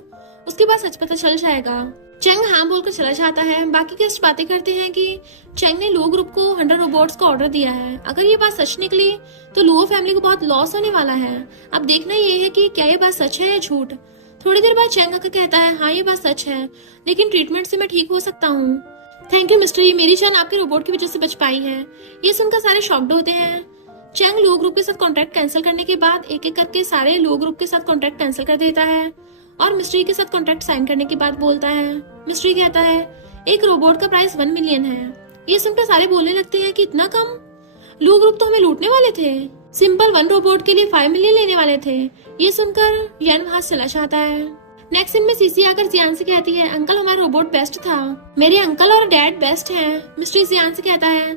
उसके बाद सच पता चल जाएगा। चेंग हाँ बोलकर चला जाता है। बाकी गेस्ट बातें करते हैं कि चेंग ने लू ग्रुप को 100 रोबोट्स का ऑर्डर दिया है। अगर ये बात सच निकली तो लुओ फैमिली को बहुत लॉस होने वाला है। अब देखना ये है कि क्या ये बात सच है या झूठ। थोड़ी देर बाद चेंग आकर कहता है, हाँ ये बात सच है, लेकिन ट्रीटमेंट से मैं ठीक हो सकता हूँ। थैंक यू मिस्टर, मेरी जान आपके रोबोट की वजह से बच पाई है। ये सुनकर सारे शॉक्ड होते हैं। चेंग लू ग्रुप के साथ कॉन्ट्रैक्ट कैंसिल करने के बाद एक एक करके सारे लू ग्रुप के साथ कॉन्ट्रैक्ट कैंसिल कर देता है और मिस्ट्री के साथ कॉन्ट्रैक्ट साइन करने के बाद बोलता है। मिस्ट्री कहता है, एक रोबोट का प्राइस 1 मिलियन है। ये सुनकर सारे बोलने लगते हैं कि इतना कम? लू ग्रुप तो हमें लूटने वाले थे, सिंपल 1 रोबोट के लिए 5 मिलियन लेने वाले थे। ये सुनकर यान वहां चला जाता है। नेक्स्ट सीन में सीसी आकर जियान से कहती है, अंकल हमारा रोबोट बेस्ट था, मेरे अंकल और डैड बेस्ट हैं। मिस्ट्री जियान से कहता है,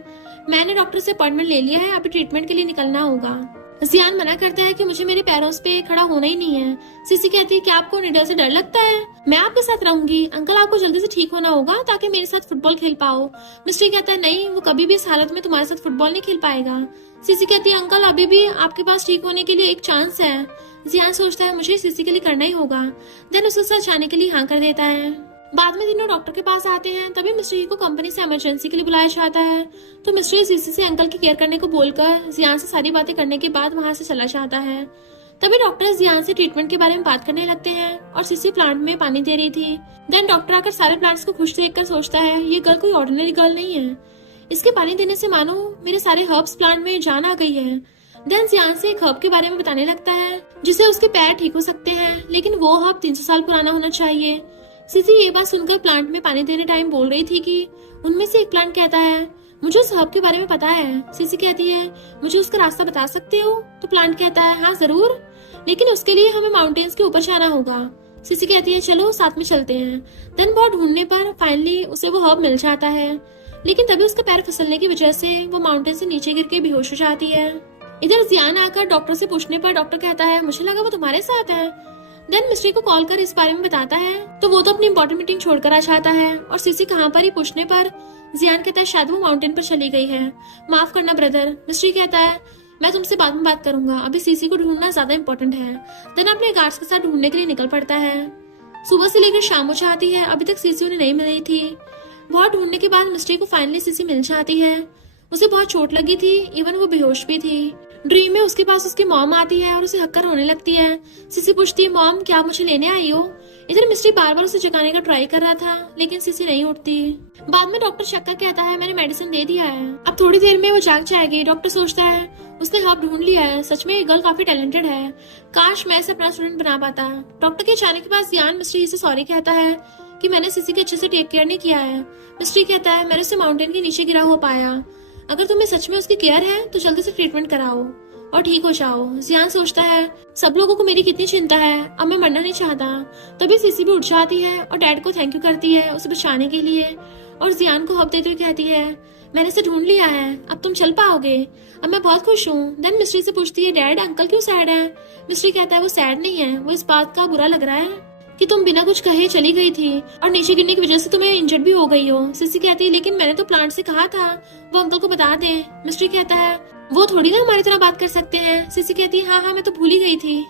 मैंने डॉक्टर से अपॉइंटमेंट ले लिया है, अभी ट्रीटमेंट के लिए निकलना होगा। जियान मना करता है कि मुझे मेरे पैरों पे खड़ा होना ही नहीं है। सीसी कहती है, क्या आपको निडर से डर लगता है? मैं आपके साथ रहूंगी। अंकल आपको जल्दी से ठीक होना होगा ताकि मेरे साथ फुटबॉल खेल पाओ। मिस्ट्री कहता है, नहीं, वो कभी भी इस हालत में तुम्हारे साथ फुटबॉल नहीं खेल पाएगा। सीसी कहती है, अंकल अभी भी आपके पास ठीक होने के लिए एक चांस है। जियान सोचता है, मुझे सीसी के लिए करना ही होगा। देन उसके साथ जाने के लिए हाँ कर देता है। बाद में तीनों डॉक्टर के पास आते हैं। तभी मिस्ट्री को कंपनी से इमरजेंसी के लिए बुलाया जाता है तो मिस्ट्री सीसी से अंकल की केयर करने को बोलकर जियान से सारी बातें करने के बाद वहां से चला जाता है। तभी डॉक्टर जियान से ट्रीटमेंट के बारे में बात करने लगते हैं और सीसी प्लांट में पानी दे रही थी। देन डॉक्टर आकर सारे प्लांट्स को खुश देखकर सोचता है, ये गर्ल कोई ऑर्डिनरी गर्ल नहीं है, इसके पानी देने से मानो मेरे सारे हर्ब्स प्लांट में जान आ गई है। देन जियान से एक हर्ब के बारे में बताने लगता है जिससे उसके पैर ठीक हो सकते हैं, लेकिन वो हर्ब 300 साल पुराना होना चाहिए। सीसी ये बात सुनकर प्लांट में पानी देने टाइम बोल रही थी कि उनमें से एक प्लांट कहता है, मुझे उस हर्ब के बारे में पता है। सीसी कहती है, मुझे उसका रास्ता बता सकते हो? तो प्लांट कहता है, हाँ जरूर, लेकिन उसके लिए हमें माउंटेन्स के ऊपर जाना होगा। सीसी कहती है, चलो साथ में चलते हैं। देन बहुत ढूंढने पर फाइनली उसे वो हर्ब मिल जाता है, लेकिन तभी उसके पैर फिसलने की वजह से वो माउंटेन से नीचे गिर के बेहोश हो जाती है। इधर जियान आकर डॉक्टर से पूछने पर डॉक्टर कहता है, मुझे लगा वो तुम्हारे साथ है। देन मिस्ट्री को कॉल कर इस बारे में बताता है तो वो तो अपनी इंपॉर्टेंट मीटिंग छोड़कर आ जाता है। और सीसी कहाँ पर ही पूछने पर जियान कहता है, शायद वो माउंटेन पर चली गई है, माफ करना ब्रदर। मिस्ट्री कहता है, मैं तुमसे बाद में बात करूंगा, अभी सीसी को ढूंढना ज्यादा इम्पोर्टेंट है। देन अपने गार्ड्स के साथ ढूंढने के लिए निकल पड़ता है। सुबह से लेकर शाम हो जाती है, अभी तक सीसी उन्हें नहीं मिली थी। बहुत ढूंढने के बाद मिस्ट्री को फाइनली सीसी मिल जाती है। उसे बहुत चोट लगी थी, इवन वो बेहोश भी थी। ड्रीम में उसके पास उसकी मॉम आती है और उसे हक्कर होने लगती है। सीसी पूछती है, मॉम क्या आप मुझे लेने आई हो? इधर मिस्ट्री बार बार उसे जगाने का ट्राई कर रहा था, लेकिन सीसी नहीं उठती। बाद में डॉक्टर शक्का कहता है, मैंने मेडिसिन दे दिया है, अब थोड़ी देर में वो जाग जाएगी। डॉक्टर सोचता है, उसने हर्ब ढूंढ लिया है, सच में ये गर्ल काफी टैलेंटेड है, काश मैं इसे अपना स्टूडेंट बना पाता। डॉक्टर के जाने के बाद जियान मिस्ट्री से सॉरी कहता है कि मैंने सीसी के अच्छे से टेक केयर नहीं किया है। मिस्ट्री कहता है, मैंने उसे माउंटेन के नीचे गिरा हुआ पाया, अगर तुम्हें सच में उसकी केयर है तो जल्दी से ट्रीटमेंट कराओ और ठीक हो जाओ। जियान सोचता है, सब लोगों को मेरी कितनी चिंता है, अब मैं मरना नहीं चाहता। तभी सीसी भी उठ जाती है और डैड को थैंक यू करती है उसे बचाने के लिए, और जियान को हक देते हुए कहती है, मैंने इसे ढूंढ लिया है, अब तुम चल पाओगे, अब मैं बहुत खुश हूँ। देन मिस्ट्री से पूछती है, डैड अंकल क्यों सैड है? मिस्ट्री कहता है, वो सैड नहीं है, वो इस बात का बुरा लग रहा है कि तुम बिना कुछ कहे चली गई थी और नीचे गिरने की वजह से तुम्हें इंजर्ड भी हो गई हो। सीसी कहती है, लेकिन मैंने तो प्लांट से कहा था वो अंकल को बता दें। मिस्ट्री कहता है, वो थोड़ी ना हमारी तरह बात कर सकते हैं। सीसी कहती है, हाँ हाँ मैं तो भूल ही गई थी।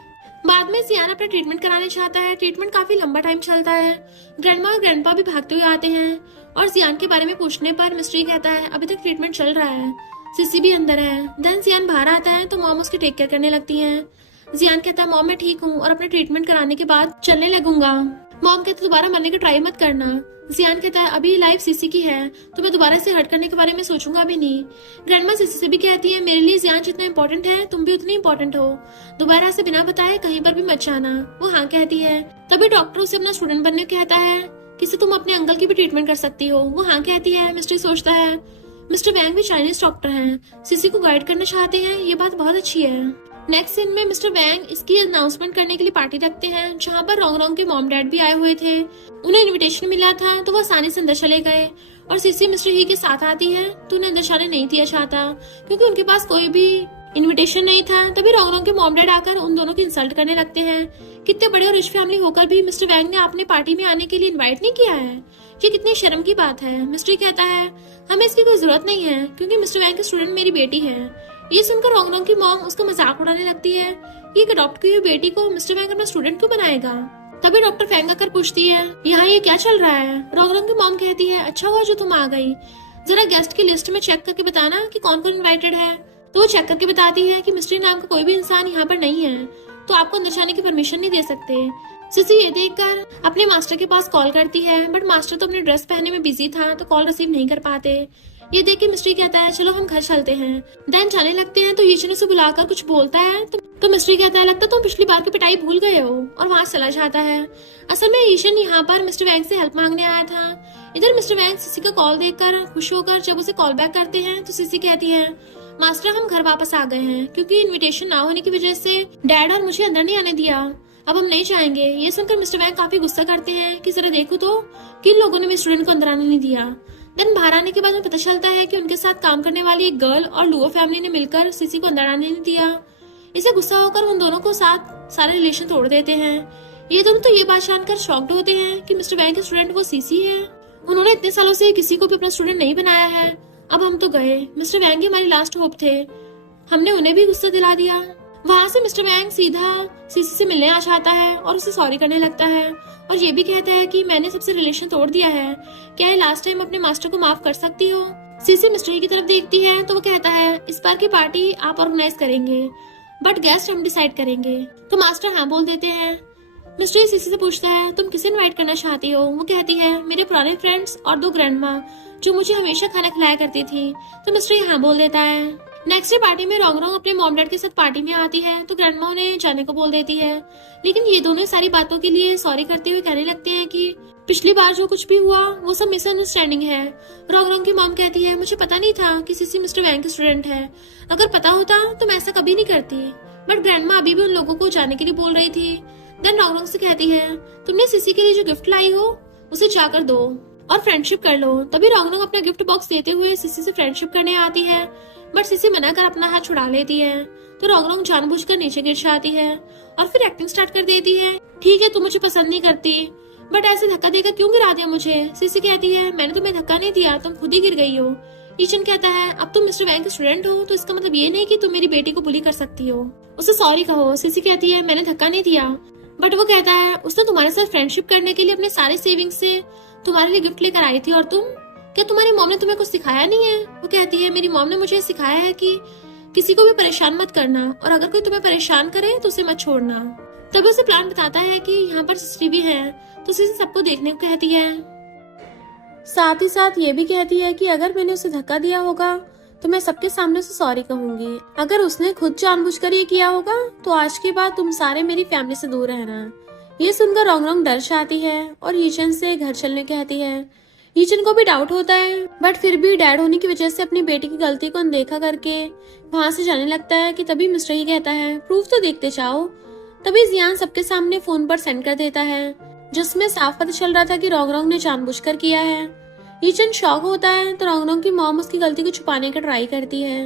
बाद में जियान अपना ट्रीटमेंट कराने चाहता है। ट्रीटमेंट काफी लंबा टाइम चलता है। ग्रैंडमा और ग्रैंडपा भी भागते हुए आते हैं और जियान के बारे में पूछने पर मिस्ट्री कहता है अभी तक ट्रीटमेंट चल रहा है, सिसी भी अंदर है। देन जियान बाहर आता है तो मॉम उसकी टेक केयर करने लगती है। जियान कहता है मॉम मैं ठीक हूँ और अपने ट्रीटमेंट कराने के बाद चलने लगूंगा। मॉम कहते दोबारा मरने का ट्राई मत करना। जियान कहता है अभी लाइफ सीसी की है तो मैं दोबारा से हट करने के बारे में सोचूंगा भी नहीं। ग्रैंडमा सीसी से भी कहती है मेरे लिए जियान जितना इंपॉर्टेंट है तुम भी उतनी इंपॉर्टेंट हो, दोबारा से बिना बताए कहीं पर भी मत जाना। वो हाँ कहती है। तभी डॉक्टर उसे अपना स्टूडेंट बनने को कहता है, किसी तुम अपने अंकल की भी ट्रीटमेंट कर सकती हो। वो हाँ कहती है। मिस्ट्री सोचता है मिस्टर वैंग भी चाइनीज डॉक्टर हैं, सीसी को गाइड करना चाहते हैं, ये बात बहुत अच्छी है। नेक्स्ट सीन में मिस्टर वैंग इसकी अनाउंसमेंट करने के लिए पार्टी रखते हैं जहाँ पर रोंग रोंग के मॉम डैड भी आए हुए थे। उन्हें इनविटेशन मिला था तो वो आसानी से अंदर चले गए और सीसी मिस्टर ही के साथ आती है तो उन्हें अंदर जाने नहीं दिया चाहता क्योंकि उनके पास कोई भी इनविटेशन नहीं था। तभी रोंग रोंग के मॉम डैड आकर उन दोनों की इंसल्ट करने लगते हैं। कितने बड़े और रिच फैमिली होकर भी मिस्टर वैंग ने आपने पार्टी में आने के लिए इनवाइट नहीं किया है, ये कितनी शर्म की बात है। मिस्ट्री कहता है हमें इसकी कोई जरूरत नहीं है क्योंकि मिस्टर वैंग की स्टूडेंट मेरी बेटी है। ये सुनकर रोंग रोंग की मॉम उसका मजाक उड़ाने लगती है कि एक अडॉप्ट की हुई बेटी को मिस्टर वैंग अपना स्टूडेंट क्यों बनाएगा। तभी डॉक्टर फैंग आकर पूछती है यहाँ ये क्या चल रहा है। रोंग रोंग की मॉम कहती है अच्छा हुआ जो तुम आ गई, जरा गेस्ट की लिस्ट में चेक करके बताना कि कौन कौन इन्वाइटेड है। तो वो चेक करके बताती है कि मिस्ट्री नाम का कोई भी इंसान यहाँ पर नहीं है तो आपको अंदर जाने की परमिशन नहीं दे सकते। सिसी ये देखकर अपने मास्टर के पास कॉल करती है बट मास्टर तो अपने ड्रेस पहनने में बिजी था तो कॉल रिसीव नहीं कर पाते। ये देख के मिस्ट्री कहता है चलो हम घर चलते हैं। देन जाने लगते हैं तो यीचन उसे बुलाकर कुछ बोलता है तो मिस्ट्री कहता है लगता तुम पिछली बार की पिटाई भूल गए हो और वहाँ चला जाता है। असल में यीचन यहाँ पर मिस्टर वैंग से हेल्प मांगने आया था। इधर मिस्टर वैंग सिसी का कॉल देखकर खुश होकर जब उसे कॉल बैक करते हैं तो सिसी कहती है मास्टर हम घर वापस आ गए हैं क्योंकि इन्विटेशन ना होने की वजह से डैड और मुझे अंदर नहीं आने दिया, अब हम नहीं जाएंगे। ये सुनकर मिस्टर वैंग काफी गुस्सा करते हैं कि जरा देखो तो किन लोगों ने मेरे स्टूडेंट को अंदर आने नहीं दिया। देन बाहर आने के बाद में पता चलता है कि उनके साथ काम करने वाली एक गर्ल और लुओ फैमिली ने मिलकर सिसी को अंदर आने नहीं दिया। इसे गुस्सा होकर उन दोनों को साथ सारे रिलेशन तोड़ देते हैं। ये दोनों तो ये बात जानकर शॉक्ड होते हैं कि मिस्टर वैंग के स्टूडेंट वो सीसी है, उन्होंने इतने सालों से किसी को भी अपना स्टूडेंट नहीं बनाया है। अब हम तो गए, मिस्टर वैंग ही हमारी लास्ट होप थे, हमने उन्हें भी गुस्सा दिला दिया। वहाँ से मिस्टर वैंग सीधा सीसी से मिलने आ जाता है और उसे सॉरी करने लगता है और ये भी कहता है कि मैंने सबसे रिलेशन तोड़ दिया है, क्या ये लास्ट टाइम अपने मास्टर को माफ कर सकती हो। सीसी मिस्टर की तरफ देखती है तो वो कहता है इस बार की पार्टी आप ऑर्गेनाइज करेंगे बट गेस्ट हम डिसाइड करेंगे। तो मास्टर हाँ बोल देते हैं। मिस्टर सीसी से पूछता है तुम किसे इनवाइट करना चाहती हो। वो कहती है मेरे पुराने फ्रेंड्स और 2 ग्रैंडमा जो मुझे हमेशा खाना खिलाया करती थी। तो मिस्टर हाँ बोल देता है। नेक्स्ट डे पार्टी में रोंग रोंग अपने मॉम डैड के साथ पार्टी में आती है तो ग्रैंडमा उन्हें जाने को बोल देती है, लेकिन ये दोनों सारी बातों के लिए सॉरी करते हुए कहने लगते हैं कि पिछली बार जो कुछ भी हुआ वो सब मिसअंडरस्टैंडिंग है। रोंग रोंग की मॉम कहती है मुझे पता नहीं था कि सीसी मिस्टर वैंग की स्टूडेंट है, अगर पता होता तो मैं ऐसा कभी नहीं करती, बट ग्रैंडमा अभी भी उन लोगों को जाने के लिए बोल रही थी। देन रोंग रोंग से कहती है तुमने सीसी के लिए जो गिफ्ट लाई हो उसे जाकर दो और फ्रेंडशिप कर लो। तभी रोंग रोंग अपना गिफ्ट बॉक्स देते हुए सीसी से फ्रेंडशिप करने आती है बट सीसी मना कर अपना हाथ छुड़ा लेती है। तो रोंग रोंग जानबूझकर नीचे गिर जाती है और फिर एक्टिंग स्टार्ट कर देती है, ठीक है तुम मुझे पसंद नहीं करती बट ऐसे धक्का देकर क्यों गिरा दिया मुझे। सीसी कहती है मैंने तुम्हें धक्का नहीं दिया, तुम खुद ही गिर गई हो। ईचन कहता है अब तुम मिस्टर वैंग के स्टूडेंट हो तो इसका मतलब ये नहीं कि तुम मेरी बेटी को बुली कर सकती हो, उसे सॉरी कहो। सीसी कहती है मैंने धक्का नहीं दिया, बट वो कहता है उसने तुम्हारे साथ फ्रेंडशिप करने के लिए अपने सारे सेविंग्स से तुम्हारे लिए गिफ्ट लेकर आई थी और तुम, क्या तुम्हारी मॉम ने तुम्हें कुछ सिखाया नहीं है। वो कहती है मेरी मॉम ने मुझे सिखाया है कि किसी को भी परेशान मत करना और अगर कोई तुम्हें परेशान करे तो उसे मत छोड़ना। तभी उसे प्लान बताता है कि यहाँ पर सिस्टरी भी है तो उसे सबको देखने को कहती है। साथ ही साथ ये भी कहती है कि अगर मैंने उसे धक्का दिया होगा तो मैं सबके सामने उसे सॉरी कहूंगी, अगर उसने खुद जानबूझकर ये किया होगा तो आज के बाद तुम सारे मेरी फैमिली से दूर रहना। ये सुनकर रोंग रोंग डर जाती है और यीचन से घर चलने कहती है। यीचन को भी डाउट होता है बट फिर भी डैड होने की वजह से अपनी बेटी की गलती को अनदेखा करके वहाँ से जाने लगता है कि तभी मिस्टर ही कहता है प्रूफ तो देखते जाओ। तभी जियान सबके सामने फोन पर सेंड कर देता है जिसमें साफ पता चल रहा था कि रोंग रोंग ने जानबूझकर किया है। यीचन शॉक होता है तो रोंग रोंग की मॉम उसकी गलती को छुपाने का ट्राई करती है।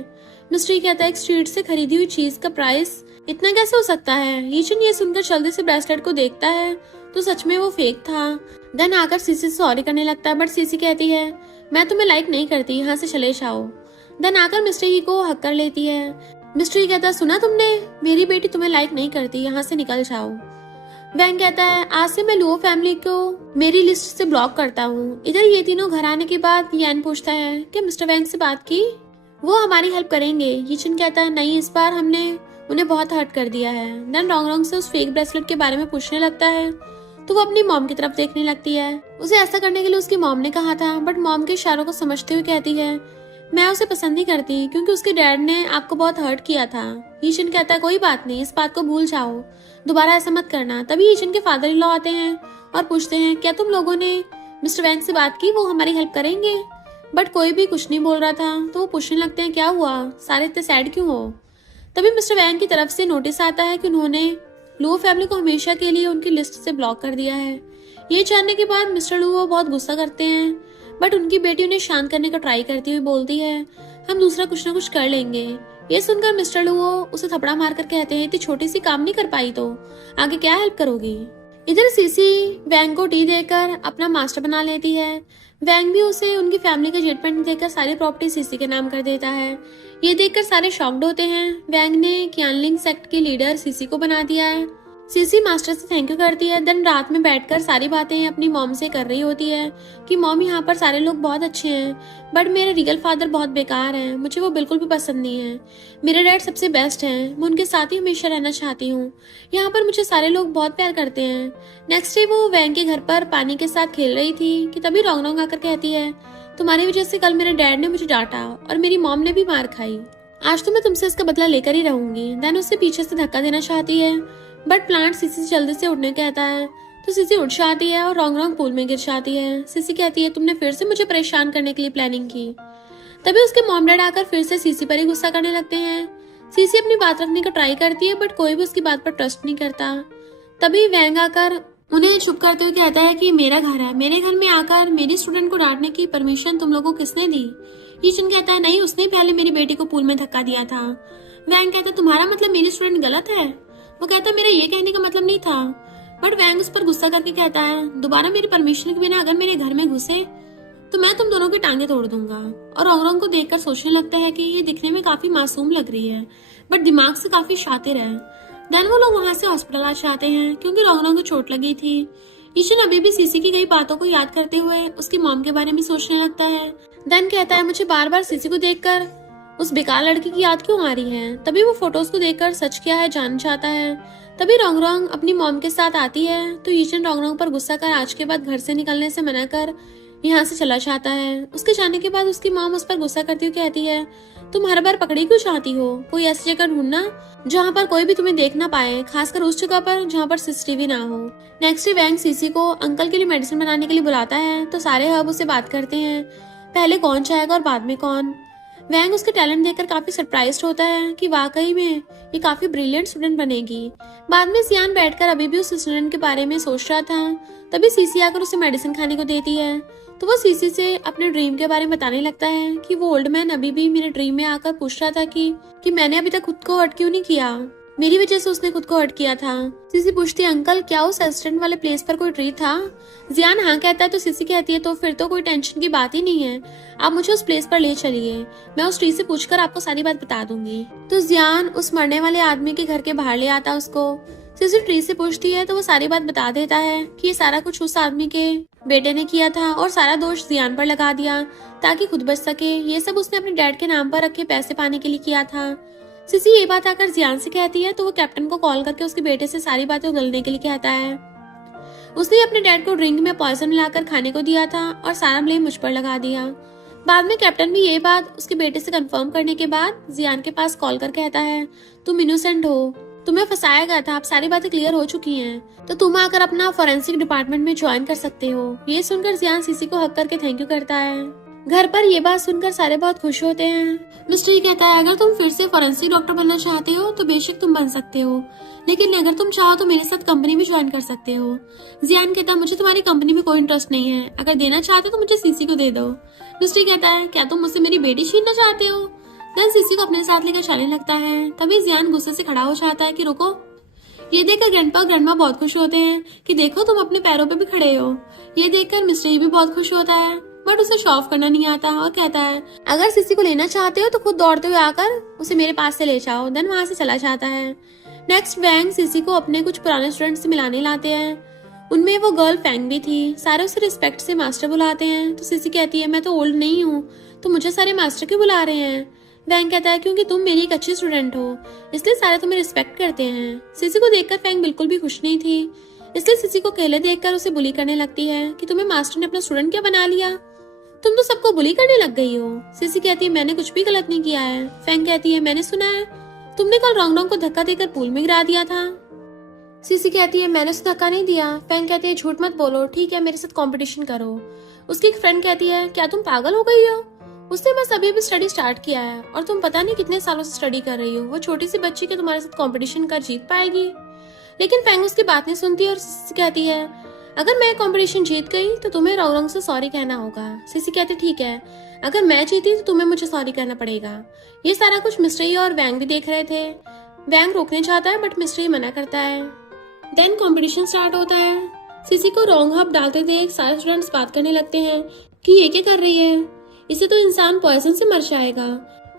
मिस्टर कहता है एक स्ट्रीट से खरीदी हुई चीज का प्राइस इतना कैसे हो सकता है। यीचन ये सुनकर जल्दी से ब्रेसलेट को देखता है तो सच में वो फेक था। देन आकर सीसी से सॉरी करने लगता है बट सीसी कहती है मैं तुम्हें लाइक नहीं करती, यहाँ से चले जाओ। देन आकर मिस्टर ही को हक कर लेती है। मिस्टर ई कहता है, सुना तुमने, मेरी बेटी तुम्हें लाइक नहीं करती, यहाँ से निकल जाओ। वैंग कहता है, आज से मैं लुओ फैमिली को मेरी लिस्ट से ब्लॉक करता हूँ। इधर ये तीनों घर आने के बाद यान पूछता है कि मिस्टर वैंग से बात की, वो हमारी हेल्प करेंगे। यीचन कहता है, नहीं, इस बार हमने उन्हें बहुत हर्ट कर दिया है। देन रोंग से उस फेक ब्रेसलेट के बारे में पूछने लगता है तो वो अपनी मॉम की तरफ देखने लगती है। उसे ऐसा करने के लिए उसकी मॉम ने कहा था, बट मॉम के इशारों को समझते हुए कहती है, मैं उसे पसंद नहीं करती क्योंकि उसके डैड ने आपको बहुत हर्ट किया था। यीचन कहता है, कोई बात नहीं, इस बात को भूल जाओ, दोबारा ऐसा मत करना। तभी यीचन के फादर इन लॉ आते हैं और पूछते हैं, क्या तुम लोगों ने मिस्टर वैंग से बात की, वो हमारी हेल्प करेंगे? बट कोई भी कुछ नहीं बोल रहा था। तो वो पूछने लगते हैं, क्या हुआ, सारे इतने सैड क्यों हो? तभी मिस्टर वैंग की तरफ से नोटिस आता है कि उन्होंने लुओ फैमिली को हमेशा के लिए उनकी लिस्ट से ब्लॉक कर दिया है। ये जानने के बाद मिस्टर लुओ बहुत गुस्सा करते हैं, बट उनकी बेटी उन्हें शांत करने का ट्राई करती हुई बोलती है, हम दूसरा कुछ ना कुछ कर लेंगे। ये सुनकर मिस्टर लुओ उसे थपड़ा मारकर कहते हैं, इतनी छोटी सी काम नहीं कर पाई तो आगे क्या हेल्प करोगी? इधर सीसी वैंग को टी देकर अपना मास्टर बना लेती है। वैंग भी उसे उनकी फैमिली का जेटमेंट देकर सारी प्रॉपर्टी सीसी के नाम कर देता है। ये देखकर सारे शॉक्ड होते हैं। वैंग ने क्यानलिंग सेक्ट की लीडर सीसी को बना दिया है। सीसी मास्टर से थैंक यू करती है। देन रात में बैठकर सारी बातें अपनी मॉम से कर रही होती है कि मॉम, यहाँ पर सारे लोग बहुत अच्छे हैं, बट मेरे रियल फादर बहुत बेकार हैं, मुझे वो बिल्कुल भी पसंद नहीं है। मेरे डैड सबसे बेस्ट हैं, मैं उनके साथ ही हमेशा रहना चाहती हूँ। यहाँ पर मुझे सारे लोग बहुत प्यार करते हैं। नेक्स्ट डे वो वैंग के घर पर पानी के साथ खेल रही थी कि तभी रोंग आकर कहती है, तुम्हारी वजह से कल मेरे डैड ने मुझे डांटा और मेरी मॉम ने भी मार खाई। आज तो मैं तुमसे इसका बदला लेकर ही रहूंगी। देन उससे पीछे से धक्का देना चाहती है, बट प्लांट सीसी से जल्दी से उठने कहता है तो सीसी उठ जाती है और रोंग पूल में गिर जाती है। सीसी कहती है, तुमने फिर से मुझे परेशान करने के लिए प्लानिंग की। तभी उसके मॉम डैड आकर फिर से सीसी पर ही गुस्सा करने लगते हैं। सीसी अपनी बात रखने का ट्राई करती है, बट कोई भी उसकी बात पर ट्रस्ट नहीं करता। तभी वैंग आकर उन्हें चुप करते हुए कहता है कि मेरा घर है, मेरे घर में आकर मेरी स्टूडेंट को डांटने की परमिशन तुम लोगों को किसने दी? यीचन कहता है, नहीं, उसने पहले मेरी बेटी को पूल में धक्का दिया था। वैंग कहता है, तुम्हारा मतलब मेरी स्टूडेंट गलत है? वो कहता है, मेरा ये कहने का मतलब नहीं था। बट वैंग उस पर गुस्सा करके कहता है, दोबारा मेरी परमिशन के बिना अगर मेरे घर में घुसे तो मैं तुम दोनों की टांगे तोड़ दूंगा। और रोंग को देखकर सोचने लगता है कि ये दिखने में काफी मासूम लग रही है, बट दिमाग से काफी शातिर है। देन वो लोग वहां से हॉस्पिटल आ जाते हैं क्योंकि रोंग को चोट लगी थी। ईशन अभी भी सीसी की कई बातों को याद करते हुए उसकी मॉम के बारे में सोचने लगता है। देन कहता है, मुझे बार बार सीसी को देखकर उस बेकार लड़की की याद क्यों आ रही है? तभी वो फोटोज को देखकर सच क्या है जानना चाहता है। तभी रोंग अपनी मॉम के साथ आती है तो यीचन रोंग पर गुस्सा कर आज के बाद घर से निकलने से मना कर यहाँ से चला जाता है। उसके जाने के बाद उसकी मॉम उस पर गुस्सा करती हुई कहती है, तुम हर बार पकड़ी क्यों चाहती हो? कोई ऐसी जगह ढूंढना जहाँ पर कोई भी तुम्हें देख ना पाए, खासकर उस जगह पर जहाँ पर सीसीटीवी ना हो। नेक्स्ट डे वैंग सीसी को अंकल के लिए मेडिसिन बनाने के लिए बुलाता है तो सारे हब उसे बात करते हैं, पहले कौन चाहेगा और बाद में कौन। वैंग उसके टैलेंट देखकर काफी सरप्राइज्ड होता है कि वाकई में ये काफी ब्रिलियंट स्टूडेंट बनेगी। बाद में सियान बैठकर अभी भी उस स्टूडेंट के बारे में सोच रहा था। तभी सीसी आकर उसे मेडिसिन खाने को देती है तो वो सीसी से अपने ड्रीम के बारे में बताने लगता है कि वो ओल्ड मैन अभी भी मेरे ड्रीम में आकर पूछ रहा था कि मैंने अभी तक खुद को हर्ट क्यों नहीं किया, मेरी वजह से उसने खुद को हर्ट किया था। सीसी पूछती, अंकल क्या उस एक्सीडेंट वाले प्लेस पर कोई ट्री था? जियान हाँ कहता है तो सीसी कहती है, तो फिर तो कोई टेंशन की बात ही नहीं है, आप मुझे उस प्लेस पर ले चलिए, मैं उस ट्री से पूछकर आपको सारी बात बता दूंगी। तो जियान उस मरने वाले आदमी के घर के बाहर ले आता उसको। सीसी ट्री से पूछती है तो वो सारी बात बता देता है कि ये सारा कुछ उस आदमी के बेटे ने किया था और सारा दोष जियान पर लगा दिया ताकि खुद बच सके। ये सब उसने अपने डैड के नाम पर रखे पैसे पाने के लिए किया था। सीसी ये बात आकर जियान से कहती है तो वो कैप्टन को कॉल करके उसके बेटे से सारी बातें उगलने के लिए कहता है। उसने अपने डैड को ड्रिंक में पॉइजन मिलाकर खाने को दिया था और सारा ब्लेम मुझ पर लगा दिया। बाद में कैप्टन भी ये बात उसके बेटे से कंफर्म करने के बाद जियान के पास कॉल कर कहता है, तुम इनोसेंट हो, तुम्हें फंसाया गया था, अब सारी बातें क्लियर हो चुकी हैं, तो तुम आकर अपना फॉरेंसिक डिपार्टमेंट में ज्वाइन कर सकते हो। ये सुनकर जियान सीसी को हक करके थैंक यू करता है। घर पर ये बात सुनकर सारे बहुत खुश होते हैं। मिस्टर कहता है, अगर तुम फिर से फॉरेंसिक डॉक्टर बनना चाहते हो तो बेशक तुम बन सकते हो, लेकिन अगर तुम चाहो तो मेरे साथ कंपनी में ज्वाइन कर सकते हो। जियान कहता है, मुझे तुम्हारी कंपनी में कोई इंटरेस्ट नहीं है, अगर देना चाहते तो मुझे सीसी को दे दो। मिस्टर कहता है, क्या तुम मुझसे मेरी बेटी छीनना चाहते हो? देन सीसी को अपने साथ लेकर चलने लगता है। तभी जियान गुस्से से खड़ा हो जाता है कि रुको। ये देखकर ग्रैंडपा और ग्रैंडमा बहुत खुश होते हैं कि देखो तुम अपने पैरों पे भी खड़े हो। ये देखकर मिस्टर भी बहुत खुश होता है। बट उसे शो ऑफ करना नहीं आता और कहता है अगर सिसी को लेना चाहते हो तो खुद दौड़ते हुए आकर उसे मेरे पास से ले जाओ। देन वहां से चला जाता है। नेक्स्ट वैंग सिसी को अपने कुछ पुराने स्टूडेंट से मिलाने लाते हैं। उनमें वो गर्ल फैंग भी थी। सारे उसे रिस्पेक्ट से मास्टर बुलाते हैं तो सिसी कहती है मैं तो ओल्ड नहीं हूँ, तो मुझे सारे मास्टर क्यों बुला रहे हैं। वैंग कहता है क्योंकि तुम मेरी एक अच्छी स्टूडेंट हो, इसलिए सारे तुम्हें रिस्पेक्ट करते हैं। सिसी को देखकर फैंग बिल्कुल भी खुश नहीं थी, इसलिए सिसी को अकेले देखकर उसे बुली करने लगती है कि तुम्हें मास्टर ने अपना स्टूडेंट क्या बना लिया, तुम तो सबको बुली करने लग गई हो। सिसी कहती है मैंने कुछ भी गलत नहीं किया है। फैंग कहती है मैंने सुना है तुमने कल रोंगडोंग को धक्का देकर पूल में गिरा दिया था। सिसी कहती है मैंने उसे धक्का नहीं दिया। फैंग कहती है झूठ मत बोलो, ठीक है मेरे साथ कंपटीशन करो। उसकी एक फ्रेंड कहती है क्या तुम पागल हो गई हो, उसने बस अभी अभी स्टडी स्टार्ट किया है और तुम पता नहीं कितने सालों से स्टडी कर रही हो, वो छोटी सी बच्ची के तुम्हारे साथ कंपटीशन कर जीत पाएगी। लेकिन फैंग उसकी बात नहीं सुनती और सिसी कहती है अगर मैं कंपटीशन जीत गई तो तुम्हें रोंगडोंग से सॉरी कहना होगा। सिसी कहती ठीक है, अगर मैं जीती तो तुम्हें मुझे सॉरी कहना पड़ेगा। ये सारा कुछ मिस्ट्री और वैंग भी देख रहे थे। वैंग रोकने चाहता है बट मिस्ट्री मना करता है। देन कंपटीशन स्टार्ट होता है। सिसी को रॉन्ग हब डालते देख सारे स्टूडेंट्स बात करने लगते हैं कि ये क्या कर रही है, इसे तो इंसान पॉइजन से मर जाएगा।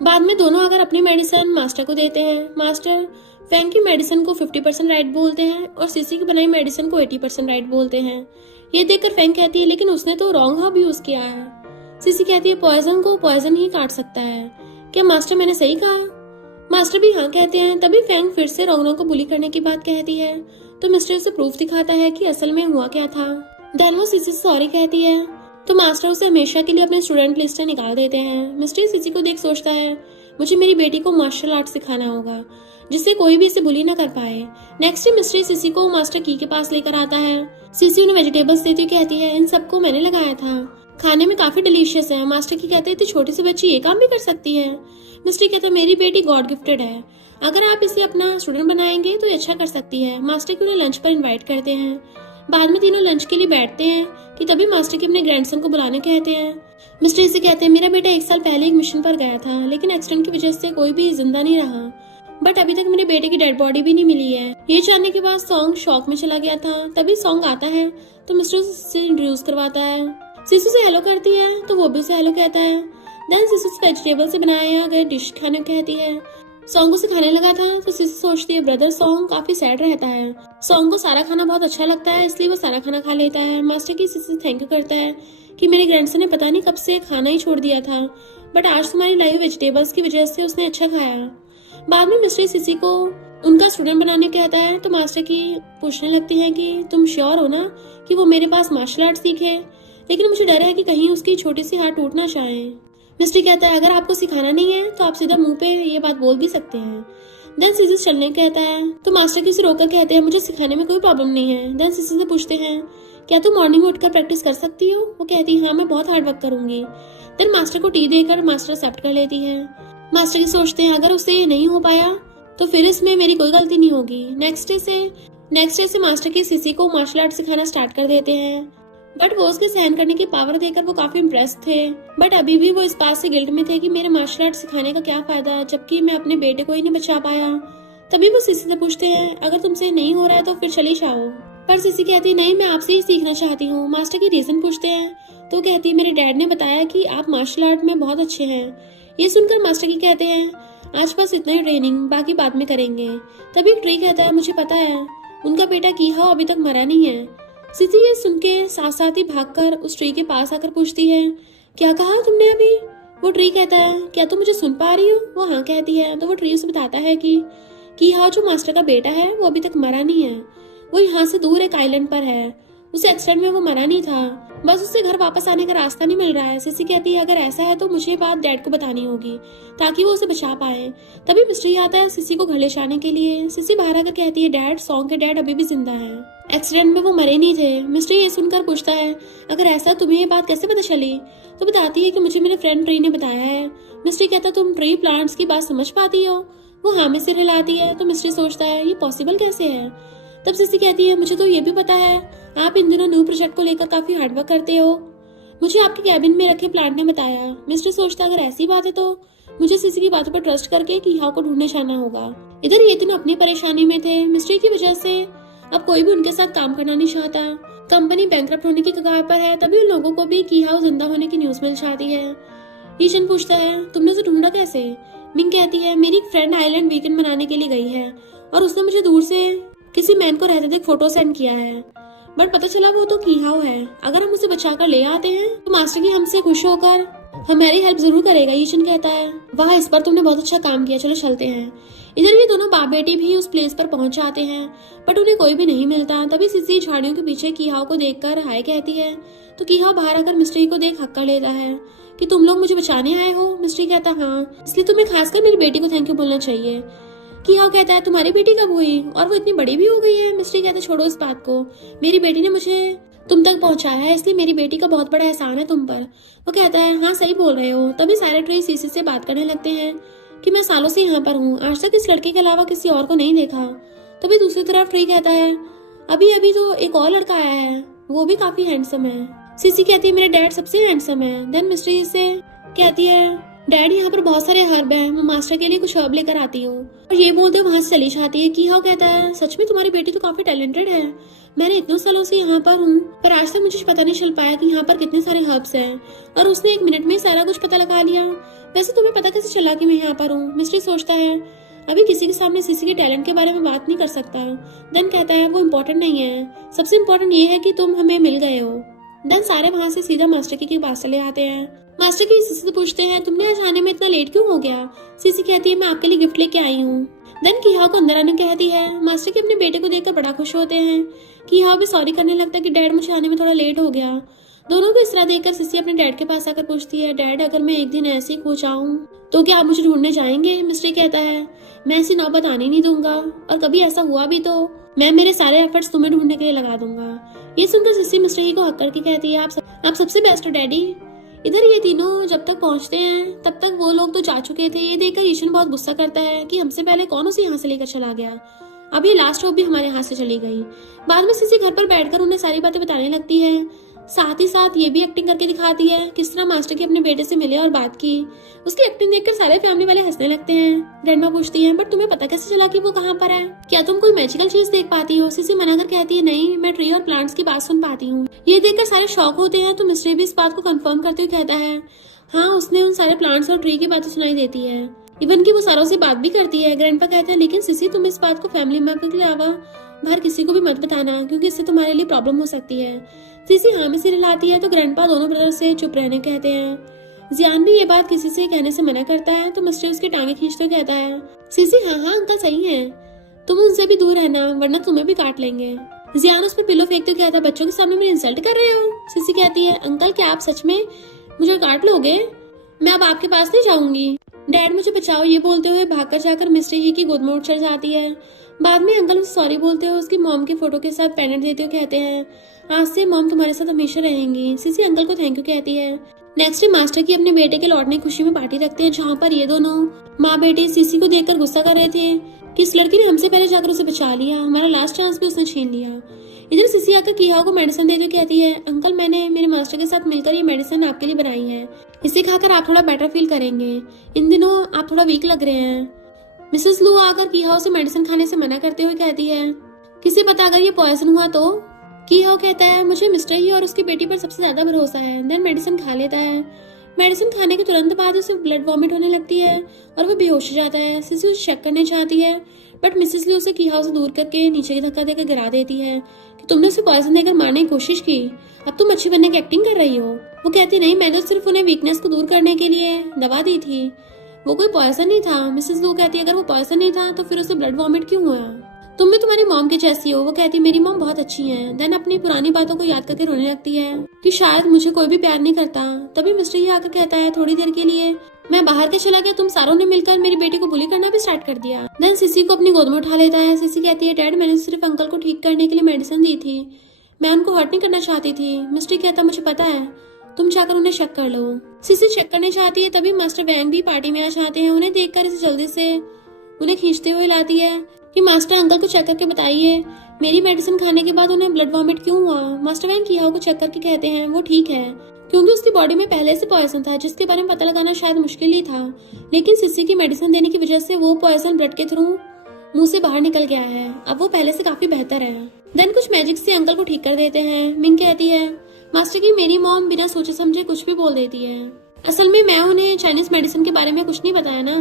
बाद में दोनों आकर अपनी मेडिसिन मास्टर को देते हैं। मास्टर फैंग की मेडिसिन को 50% राइट बोलते हैं और सिसी की बनाई मेडिसिन को 80% राइट बोलते हैं। ये देखकर फैंग कहती है लेकिन उसने तो रॉन्ग हब यूज किया है। सिसी कहती है पॉइजन को पॉइजन ही काट सकता है, क्या मास्टर मैंने सही कहा। मास्टर भी हाँ कहते हैं। तभी फैंग फिर से रोंगडोंग को बुली करने की बात कहती है तो मिस्टर उसे प्रूफ दिखाता है कि असल में हुआ क्या था। देन वो सिसी से सॉरी कहती है तो मास्टर उसे हमेशा के लिए अपने स्टूडेंट लिस्ट से निकाल देते हैं। मिस्टर सिसी को देख सोचता है मुझे मेरी बेटी को मार्शल आर्ट सिखाना होगा जिससे कोई भी इसे बुली ना कर पाए। नेक्स्ट मिस्ट्री सिसी को मास्टर की के पास लेकर आता है। सिसी उन्हें वेजिटेबल्स देती हुई कहती है इन सबको मैंने लगाया था, खाने में काफी डिलीशियस है। मास्टर की कहते हैं इतनी छोटी सी बच्ची ये काम भी कर सकती है। मिस्ट्री कहता है मेरी बेटी गॉड गिफ्टेड है, अगर आप इसे अपना स्टूडेंट बनाएंगे तो ये अच्छा कर सकती है। मास्टर की उन्हें लंच पर इन्वाइट करते हैं। बाद में तीनों लंच के लिए बैठते हैं कि तभी मास्टर की अपने ग्रैंडसन को बुलाने कहते हैं। मिस्टर इसे कहते हैं मेरा बेटा 1 साल पहले एक मिशन पर गया था लेकिन एक्सीडेंट की वजह से कोई भी जिंदा नहीं रहा, बट अभी तक मेरे बेटे की डेड बॉडी भी नहीं मिली है। ये जानने के बाद सॉन्ग शॉक में चला गया था। तभी सॉन्ग आता है तो मिस्टर से इंट्रोड्यूस करवाता है। सिसु से हेलो करती है तो वो भी उसे हेलो कहता है। देन सिसु से वेजिटेबल से बनाया गया डिश खाने कहती है। सॉन्ग उसे खाने लगा था तो सिसु सोचती है ब्रदर सॉन्ग काफी सैड रहता है, सॉन्ग को सारा खाना बहुत अच्छा लगता है इसलिए वो सारा खाना खा लेता है। मास्टर की सिसु थैंक यू करता है कि मेरे ग्रैंडसन ने पता नहीं कब से खाना ही छोड़ दिया था, बट आज तुम्हारी लाई वेजिटेबल्स की वजह से उसने अच्छा खाया। बाद में मिस्टर सिसी को उनका स्टूडेंट बनाने कहता है तो मास्टर की पूछने लगती है कि तुम श्योर हो ना कि वो मेरे पास मार्शल आर्ट सीखे, लेकिन मुझे डर है कि कहीं उसकी छोटी सी हाथ टूट ना चाहे। मिस्टर कहता है अगर आपको सिखाना नहीं है तो आप सीधा मुंह पे ये बात बोल भी सकते हैं। देन सिसी चलने कहता है तो मास्टर किसी रोककर कहते हैं मुझे सिखाने में कोई प्रॉब्लम नहीं है। देन सिसी से पूछते हैं क्या तुम मॉर्निंग में उठकर प्रैक्टिस कर सकती हो। वो कहती है हाँ मैं बहुत हार्ड वर्क करूंगी। देन मास्टर को टी देकर मास्टर एक्सेप्ट कर लेती है। मास्टर की सोचते हैं अगर उससे ये नहीं हो पाया तो फिर इसमें मेरी कोई गलती नहीं होगी। नेक्स्ट डे से मास्टर की सिसी को मार्शल आर्ट सिखाना स्टार्ट कर देते हैं, बट वो उसके सहन करने की पावर देखकर वो काफी इम्प्रेस थे। बट अभी भी वो इस बात से गिल्ट में थे कि मेरे मार्शल आर्ट सिखाने का क्या फायदा जबकि मैं अपने बेटे को ही नहीं बचा पाया। तभी वो सिसी से पूछते हैं अगर तुमसे नहीं हो रहा है तो फिर चली जाओ, पर सिसी कहती नहीं मैं आपसे ही सीखना चाहती हूँ। मास्टर की रीजन पूछते हैं तो कहती है मेरे डैड ने बताया कि आप मार्शल आर्ट में बहुत अच्छे हैं। ये सुनकर मास्टर की कहते हैं आज बस इतना ही ट्रेनिंग, बाकी बाद में करेंगे। तभी ट्री कहता है मुझे पता है उनका बेटा कीहाओ अभी तक मरा नहीं है। सिसी ये सुन के साथ साथ ही भागकर उस ट्री के पास आकर पूछती है क्या कहा तुमने अभी। वो ट्री कहता है क्या तुम मुझे सुन पा रही हो। वो हाँ कहती है तो वो ट्री उसे बताता है कि कीहाओ जो मास्टर का बेटा है वो अभी तक मरा नहीं है, वो यहाँ से दूर एक आइलैंड पर है, उसे एक्सीडेंट में वो मरा नहीं था, बस उससे घर वापस आने का रास्ता नहीं मिल रहा है। सिसी कहती है अगर ऐसा है तो मुझे बात डैड को बतानी होगी ताकि वो उसे बचा पाए। तभी मिस्ट्री आता है सिसी को घर ले जाने के लिए। सिसी बाहर आकर कहती है डैड सॉन्ग के डैड अभी भी जिंदा है, एक्सीडेंट में वो मरे नहीं थे। मिस्ट्री ये सुनकर पूछता है अगर ऐसा तुम्हें ये बात कैसे पता चली। तो बताती है कि मुझे मेरे फ्रेंड ट्री ने बताया है। मिस्ट्री कहता तुम ट्री प्लांट्स की बात समझ पाती हो। वो हाँ में सिर हिलाती है तो मिस्ट्री सोचता है ये पॉसिबल कैसे है। तब सिसी कहती है मुझे तो ये भी पता है आप इन दिनों न्यू प्रोजेक्ट को लेकर काफी हार्डवर्क करते हो, मुझे आपके कैबिन में रखे प्लांट ने बताया। मिस्टर सोचता अगर ऐसी बात है तो मुझे सिसी की बातों पर ट्रस्ट करके कीहाओ को ढूंढने जाना होगा। इधर ये तीनों अपनी परेशानी में थे। मिस्ट्री की वजह से अब कोई भी उनके साथ काम करना नहीं चाहता। कंपनी बैंकरप्ट होने की कगार पर है। तभी उन लोगों को भी की हाउ जिंदा होने की न्यूज मिल जाती है। ईशन पूछता है तुमने उसे ढूंढा कैसे? मिंग कहती है मेरी एक फ्रेंड आइलैंड वीकेंड मनाने के लिए गई है और उसने मुझे दूर से किसी मैन को रहते देख फोटो सेंड किया है, बट पता चला वो तो की हाउ है। अगर हम उसे बचाकर ले आते हैं तो मास्टर की हमसे खुश होकर हमारी हेल्प जरूर करेगा। ईशन कहता है वाह, इस पर तुमने बहुत अच्छा काम किया, चलो चलते हैं। इधर ये दोनों बाप बेटी भी उस प्लेस पर पहुंच जाते हैं, बट उन्हें कोई भी नहीं मिलता। तभी सिसी झाड़ियों के पीछे की हाउ को देखकर हाय कहती है तो की हाउ बाहर आकर मिस्ट्री को देख हक्का लेता है कि तुम लोग मुझे बचाने आए हो। मिस्ट्री कहता हाँ, इसलिए तुम्हें खासकर मेरी बेटी को थैंक यू बोलना चाहिए। की हाउ कहता है तुम्हारी बेटी कब हुई और वो इतनी बड़ी भी हो गई है? मिस्ट्री कहता है छोड़ो इस बात को, मेरी बेटी ने मुझे तुम तक पहुंचाया है, इसलिए मेरी बेटी का बहुत बड़ा एहसान है तुम पर। वो कहता है हाँ सही बोल रहे हो। तभी सारे ट्री सीसी से बात करने लगते हैं कि मैं सालों से यहाँ पर हूँ, आज तक इस लड़के के अलावा किसी और को नहीं देखा। तभी दूसरी तरफ ट्री कहता है अभी अभी तो एक और लड़का आया है, वो भी काफी हैंडसम है। सीसी कहती है मेरे डैड सबसे हैंडसम है। देन मिस्ट्री से कहती है डैड यहाँ पर बहुत सारे हर्ब हैं, मैं मास्टर के लिए कुछ हर्ब लेकर आती हूँ। और ये बोलते वहां से चली जाती है। की हाउ कहता है सच में तुम्हारी बेटी तो काफी टैलेंटेड है, मैंने इतने सालों से यहाँ पर हूँ पर आज तक मुझे पता नहीं चल पाया कि यहाँ पर कितने सारे हर्ब्स हैं, और उसने 1 मिनट में सारा कुछ पता लगा लिया। वैसे तुम्हें पता कैसे चला कि मैं यहाँ पर हूँ? मिस्ट्री सोचता है अभी किसी के सामने सीसी के टैलेंट के बारे में बात नहीं कर सकता। देन कहता है वो इम्पोर्टेंट नहीं है, सबसे इम्पोर्टेंट ये है कि तुम हमें मिल गए हो। देन सारे वहां से सीधा मास्टर की पास चले आते हैं। मास्टर की सीसी से पूछते हैं तुमने आज आने में इतना लेट क्यों हो गया? सीसी कहती है मैं आपके लिए गिफ्ट लेके आई हूँ। देन की हाउ को अंदर आने कहती है। मास्टर के अपने बेटे को देखकर बड़ा खुश होते हैं। की हाउ भी सॉरी करने लगता है कि डैड मुझे आने में थोड़ा लेट हो गया। दोनों को इस तरह देखकर सीसी अपने डैड के पास आकर पूछती है डैड अगर मैं एक दिन ऐसे ही खो जाऊं तो क्या आप मुझे ढूंढने जाएंगे? मिस्ट्री कहता है मैं ऐसी नौबत आने नहीं दूंगा, और कभी ऐसा हुआ भी तो मैं मेरे सारे एफर्ट्स तुम्हें ढूंढने के लिए लगा दूंगा। ये सुनकर सिसी मिस्ट्री को हक करके कहती है आप सबसे बेस्ट हो डैडी। इधर ये तीनों जब तक पहुंचते हैं तब तक वो लोग तो जा चुके थे। ये देखकर ईशन बहुत गुस्सा करता है कि हमसे पहले कौन उसे यहाँ से लेकर चला गया, अब ये लास्ट होप भी हमारे हाथ से चली गई। बाद में सिसी घर पर बैठकर उन्हें सारी बातें बताने लगती है, साथ ही साथ ये भी एक्टिंग करके दिखाती है किस तरह मास्टर के अपने बेटे से मिले और बात की। उसकी एक्टिंग देखकर सारे फैमिली वाले हंसने लगते हैं। ग्रैंडमा पूछती है बट तुम्हें पता कैसे चला कि वो कहाँ पर है? क्या तुम कोई मैजिकल चीज देख पाती हो? सिसी मना कर कहती है नहीं, मैं ट्री और प्लांट्स की बात सुन पाती हूँ। ये देखकर सारे शॉक होते हैं तो मिस्ट्री भी इस बात को कंफर्म करते हुए कहता है हाँ, उसने उन सारे प्लांट्स और ट्री की बातें सुनाई देती है, इवन की वो सारों से बात भी करती है। ग्रैंडपा कहते हैं लेकिन सिसी तुम इस बात को फैमिली मेंबर के अलावा बाहर किसी को भी मत बताना, क्योंकि इससे तुम्हारे लिए प्रॉब्लम हो सकती है। सिसी हाँ में सिर हिलाती है तो ग्रैंडपा दोनों ब्रदर से चुप रहने कहते हैं। जियान भी ये बात किसी से कहने से मना करता है तो मिस्ट्री उसकी टांगे खींचते कहता है सिसी हाँ अंकल सही है, तुम उनसे भी दूर रहना वरना तुम्हें भी काट लेंगे। जियान उस पर पिलो फेंकते कहता है बच्चों के सामने मेरी इंसल्ट कर रहे हो? सिसी कहती है अंकल क्या आप सच में मुझे काट लोगे? मैं अब आपके पास नहीं जाऊंगी, डैड मुझे बचाओ। ये बोलते हुए भागकर जाकर मिस्ट्री ही की गोद में उठ चढ़ जाती है। बाद में अंकल उसे सॉरी बोलते हुए उसकी मॉम की फोटो के साथ पेंडेंट देते हुए कहते हैं आज से मॉम तुम्हारे साथ हमेशा रहेंगी। सिसी अंकल को थैंक यू कहती है। नेक्स्ट डे मास्टर की अपने बेटे के लौटने की खुशी में पार्टी रखते हैं, जहाँ पर ये दोनों माँ बेटे सिसी को देखकर गुस्सा कर रहे थे कि इस लड़की ने हमसे पहले जाकर उसे बचा लिया, हमारा लास्ट चांस भी उसने छीन लिया। इधर सिसी आकर किहाओ को मेडिसिन देते कहती है अंकल मैंने मेरे मास्टर के साथ मिलकर ये मेडिसिन आपके लिए बनाई है, इसे खाकर आप थोड़ा बेटर फील करेंगे, इन दिनों आप थोड़ा वीक लग रहे हैं। मिसेस लू आकर किहाओ से मेडिसिन खाने से मना करते हुए कहती है किसे पता अगर ये पॉइजन हुआ तो? किहाओ कहता है मुझे मिस्टर ही और उसकी बेटी पर सबसे ज्यादा भरोसा है। देन मेडिसिन खा लेता है। मेडिसिन खाने के तुरंत बाद उसे ब्लड वॉमिट होने लगती है और वो बेहोश हो जाता है। सिसी उसे चेक करने चाहती है बट मिसेस ली उसे किहाओ से दूर करके नीचे की धक्का देकर गिरा देती है कि तुमने उसे पॉइजन देकर मारने की कोशिश की, अब तुम अच्छी बनने की एक्टिंग कर रही हो। वो कहती नहीं, मैंने तो सिर्फ उन्हें वीकनेस को दूर करने के लिए दवा दी थी, वो कोई पॉइजन नहीं था। मिसेस लू कहती है अगर वो पॉइजन नहीं था तो फिर उसे ब्लड वॉमिट क्यों हुआ? तुम भी तुम्हारी मॉम के जैसी हो। वो कहती मेरी मॉम बहुत अच्छी है। देन अपनी पुरानी बातों को याद करके रोने लगती है कि शायद मुझे कोई भी प्यार नहीं करता। तभी मिस्टर ही आकर कहता है थोड़ी देर के लिए मैं बाहर के चला गया, तुम सारों ने मिलकर मेरी बेटी को बुली करना भी स्टार्ट कर दिया। देन सिसी को अपनी गोद में उठा लेता है। सिसी कहती है डैड मैंने सिर्फ अंकल को ठीक करने के लिए मेडिसिन दी थी, मैं उनको हर्ट नहीं करना चाहती थी। मिस्टर कहता मुझे पता है, तुम जाकर उन्हें चेक कर लो। सिसी चेक करने चाहती है तभी मास्टर वैंग भी पार्टी में आ जाते हैं। उन्हें देखकर इसे जल्दी से उन्हें खींचते हुए लाती है कि मास्टर अंकल को चेक करके बताइए मेरी मेडिसिन खाने के बाद उन्हें ब्लड वॉमिट क्यों हुआ। मास्टर वैंग किहाओ को चेक करके कहते हैं वो ठीक है, क्योंकि उसकी बॉडी में पहले से पॉइजन था जिसके बारे में पता लगाना शायद मुश्किल ही था, लेकिन सिसी की मेडिसिन देने की वजह से वो पॉइजन ब्लड के थ्रू मुंह से बाहर निकल गया है। अब वो पहले से काफी बेहतर है। देन कुछ मैजिक से अंकल को ठीक कर देते हैं। मिंग कहती है मास्टर की मेरी मॉम बिना सोचे समझे कुछ भी बोल देती है। असल में मैं उन्हें चाइनीज मेडिसिन के बारे में कुछ नहीं बताया ना।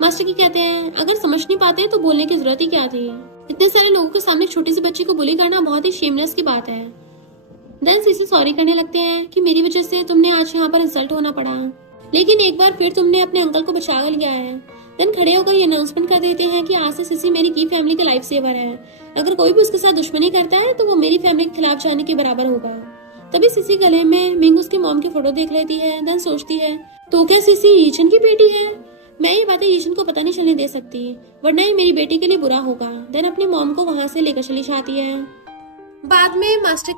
मास्टर की कहते हैं अगर समझ नहीं पाते तो बोलने की जरूरत ही क्या थी। इतने सारे लोगों के सामने छोटी सी बच्ची को बुली करना बहुत ही शेमलेस की बात है। देन सीसी सॉरी करने लगते हैं कि मेरी वजह से तुमने आज यहाँ पर इंसल्ट होना पड़ा, लेकिन एक बार फिर तुमने अपने अंकल को बचा लिया है। देन खड़े होकर ये अनाउंसमेंट कर देते हैं कि आज से सीसी मेरी की फैमिली का लाइफ सेवर है। अगर कोई भी उसके साथ दुश्मनी करता है तो वो मेरी फैमिली के खिलाफ जाने के बराबर होगा। तभी सीसी गले में मिंग उसकी मॉम की फोटो देख लेती है। देन सोचती है तो क्या सीसी यीचन की बेटी है? मैं ये बातें यीचन को पता नहीं चलने दे सकती, वरना ये मेरी बेटी के लिए बुरा होगा। देन अपनी मॉम को वहाँ से लेकर चली जाती है। बाद में मास्टर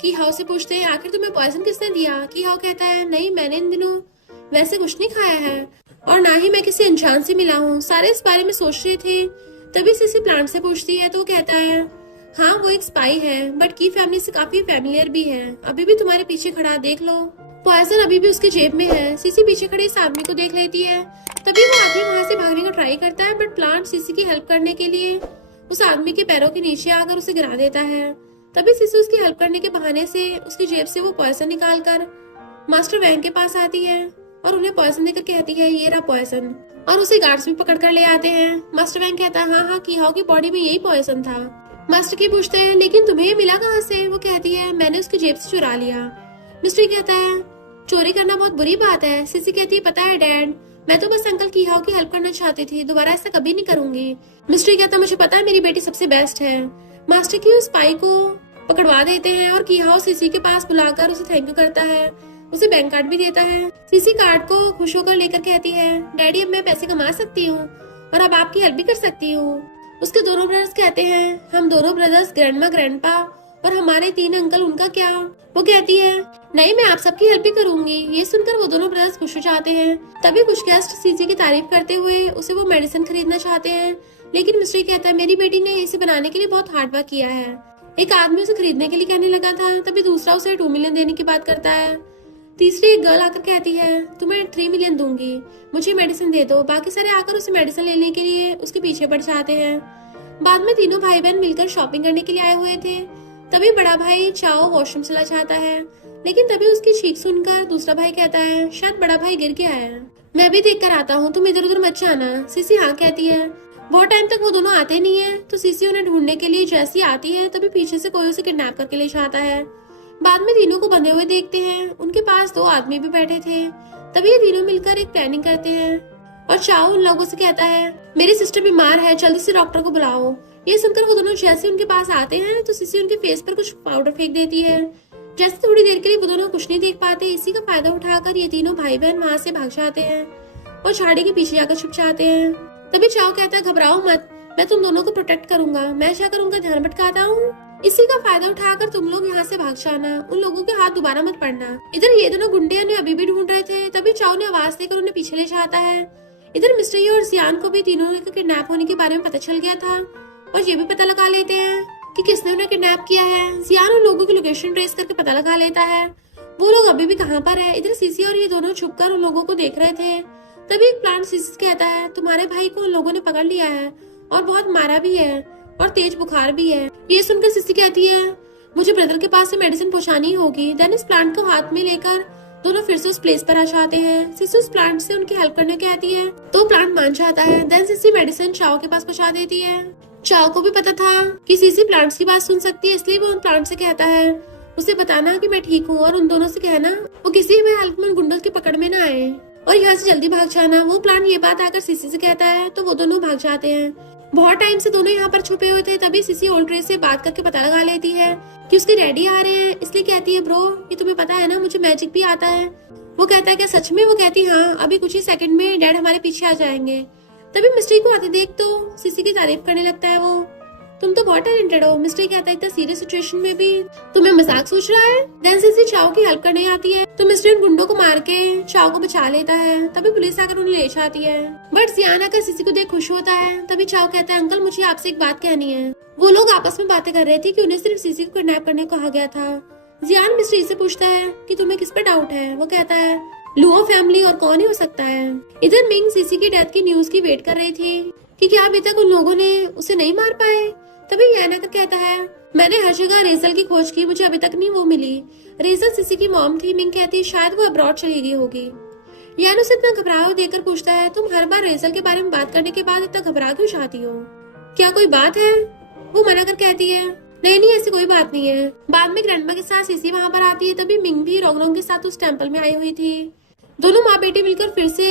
की हाउ से पूछते हैं आखिर तुम्हें पॉइजन किसने दिया? की हाउ कहता है नहीं, मैंने इन दिनों वैसे कुछ नहीं खाया है और ना ही मैं किसी अनजान से मिला हूँ। सारे इस बारे में सोच रहे थे। तभी सीसी प्लांट से पूछती है तो वो कहता है हाँ वो एक स्पाई है, बट की फैमिली से काफी फैमिलियर भी है। अभी भी तुम्हारे पीछे खड़ा, देख लो। पॉइजन अभी भी उसके जेब में है। सीसी पीछे खड़े इस आदमी को देख लेती है। तभी वो आदमी वहाँ से भागने का ट्राई करता है, बट प्लांट सीसी की हेल्प करने के लिए उस आदमी के पैरों के नीचे आकर उसे गिरा देता है। तभी सीसी उसकी हेल्प करने के बहाने से उसकी जेब से वो पॉइजन निकाल कर मास्टर वैंग के पास आती है और उन्हें पॉइजन देकर कहती है ये रहा पॉइजन, और उसे गार्ड्स भी पकड़ कर ले आते हैं। मास्टर वैंग कहता है हाँ की हाउ की बॉडी में यही पॉइजन था। मास्टर की पूछते हैं लेकिन तुम्हें ये मिला कहाँ से? वो कहती है मैंने उसकी जेब से चुरा लिया। मिस्ट्री कहता है चोरी करना बहुत बुरी बात है। सीसी कहती है पता है डैड, मैं तो बस अंकल की हाउ की हेल्प करना चाहती थी, दोबारा ऐसा कभी नहीं करूंगी। मिस्ट्री कहता मुझे पता है मेरी बेटी सबसे बेस्ट है। मास्टर की उस स्पाई को पकड़वा देते हैं और की हाउ सीसी के पास बुलाकर उसे थैंक यू करता है, उसे बैंक कार्ड भी देता है। सीसी कार्ड को खुश होकर लेकर कहती है डैडी अब मैं पैसे कमा सकती हूँ और अब आपकी हेल्प भी कर सकती हूँ। उसके दोनों ब्रदर्स कहते हैं हम दोनों ब्रदर्स ग्रैंडमा ग्रैंडपा और हमारे 3 अंकल, उनका क्या? वो कहती है नहीं मैं आप सबकी हेल्प भी करूंगी। ये सुनकर वो दोनों ब्रदर्स खुश हो जाते हैं। तभी कुछ गेस्ट सीसी की तारीफ करते हुए उसे वो मेडिसिन खरीदना चाहते हैं, लेकिन मिस्ट्री कहता है मेरी बेटी ने इसे बनाने के लिए बहुत हार्ड वर्क किया है। एक आदमी उसे खरीदने के लिए कहने लगा था, तभी दूसरा उसे 2 मिलियन देने की बात करता है। तीसरी एक गर्ल आकर कहती है तुम्हें 3 मिलियन दूंगी, मुझे मेडिसिन दे दो। बाकी सारे आकर उसे मेडिसिन लेने के लिए उसके पीछे पड़ जाते हैं। बाद में तीनों भाई बहन मिलकर शॉपिंग करने के लिए आए हुए थे। तभी बड़ा भाई चाओ वॉशरूम चला जाता है, लेकिन तभी उसकी चीख सुनकर दूसरा भाई कहता है शायद बड़ा भाई गिर गया है, मैं भी देख कर आता हूँ, तुम इधर उधर मत जाना। सीसी हाँ कहती है। बहुत टाइम तक वो दोनों आते नहीं है, तो सीसी उन्हें ढूंढने के लिए जैसी आती है तभी पीछे से कोई उसे किडनैप करके ले जाता है। बाद में तीनों को बंधे हुए देखते हैं। उनके पास 2 आदमी भी बैठे थे। तभी ये तीनों मिलकर एक प्लानिंग करते हैं और चाओ उन लोगों से कहता है मेरी सिस्टर बीमार है, जल्दी से डॉक्टर को बुलाओ। ये सुनकर वो दोनों जैसे उनके पास आते हैं तो सीसी उनके फेस पर कुछ पाउडर फेंक देती है। जैसे थोड़ी देर के लिए वो दोनों कुछ नहीं देख पाते, इसी का फायदा उठाकर ये तीनों भाई बहन वहाँ से भाग जाते हैं और झाड़ी के पीछे जाकर छुप जाते हैं। तभी चाओ कहता है घबराओ मत, मैं तुम दोनों को प्रोटेक्ट करूंगा, मैं जाकर उनका ध्यान भटकाता हूँ। इसी का फायदा उठाकर तुम लोग यहाँ से भाग जाना, उन लोगों के हाथ दोबारा मत पड़ना। इधर ये दोनों गुंडे उन्हें अभी भी ढूंढ रहे थे। तभी चाओ ने आवाज देकर उन्हें पीछे ले जाता है। इधर मिस्ट्री और जियान को भी तीनों के किडनैप होने के बारे में पता चल गया था और ये भी पता लगा लेते हैं कि किसने उन्हें किडनैप किया है। जियान उन लोगों की लोकेशन ट्रेस करके पता लगा लेता है वो लोग अभी भी कहाँ पर है। इधर सीसी और ये दोनों छुपकर उन लोगों को देख रहे थे। तभी एक प्लांट सीसी कहता है तुम्हारे भाई को उन लोगों ने पकड़ लिया है और बहुत मारा भी है और तेज बुखार भी है। ये सुनकर सीसी कहती है मुझे ब्रदर के पास से मेडिसिन पहुंचानी होगी। देन इस प्लांट को हाथ में लेकर दोनों फिर से उस प्लेस पर आ जाते हैं। सीसी उस प्लांट से उनकी हेल्प करने कहती है तो प्लांट मान जाता है। देन सीसी मेडिसिन चाओ के पास पहुंचा देती है। चाओ को भी पता था कि सीसी प्लांट्स की बात सुन सकती है, इसलिए वो उन प्लांट से कहता है उसे बताना कि मैं ठीक हूँ और उन दोनों से कहना वो किसी भी हालत में गुंडों की पकड़ में न आए और यहाँ से जल्दी भाग जाना। वो प्लांट ये बात आकर सीसी से कहता है तो वो दोनों भाग जाते हैं। बहुत टाइम से दोनों यहाँ पर छुपे हुए थे। तभी सीसी ओल्ड रे से बात करके पता लगा लेती है कि उसके डैडी आ रहे हैं, इसलिए कहती है ब्रो ये तुम्हें पता है ना मुझे मैजिक भी आता है। वो कहता है क्या सच में? वो कहती है हाँ, अभी कुछ ही सेकंड में डैड हमारे पीछे आ जाएंगे। तभी मिस्ट्री को आते देख तो सीसी की तारीफ करने लगता है वो तुम तो बहुत टैलेंटेड हो। मिस्ट्री कहता है इतना सीरियस सिचुएशन में भी तुम्हें मजाक सोच रहा है। देन सीसी चाओ की हेल्प करने आती है तो मिस्ट्री उन गुंडों को मार के चाओ को बचा लेता है। तभी पुलिस आकर उन्हें ले जाती है, बट जियान आकर सीसी को देख खुश होता है। तभी चाओ कहता है अंकल मुझे आपसे एक बात कहनी है। वो लोग आपस में बातें कर रहे थे कि उन्हें सिर्फ सीसी को किडनैप करने को कहा गया था। जियान मिस्ट्री से पूछता है कि तुम्हें किस पर डाउट है। वो कहता है लुओ फैमिली और कौन ही हो सकता है। इधर मिंग सीसी की डेथ की न्यूज की वेट कर रही थी कि क्या अभी तक उन लोगों ने उसे नहीं मार पाए। तभी यान आकर कहता है, मैंने हर जगह रेजल की खोज की, मुझे अभी तक नहीं वो मिली। रेजल सिसी की मॉम थी। मिंग कहती है शायद वो अब्रॉड चली गई होगी। यान उसे इतना घबराया हुआ देखकर पूछता है, तुम हर बार रेजल के बारे में बात करने के बाद इतना घबरा क्यों जाती हो? क्या कोई बात है? वो मना कर कहती है, नहीं नहीं ऐसी कोई बात नहीं है। बाद में ग्रैंडमा के साथ सिसी वहां पर आती है। तभी मिंग भी रोंगरोंग के साथ उस टेंपल में आई हुई थी। दोनों माँ बेटी मिलकर फिर से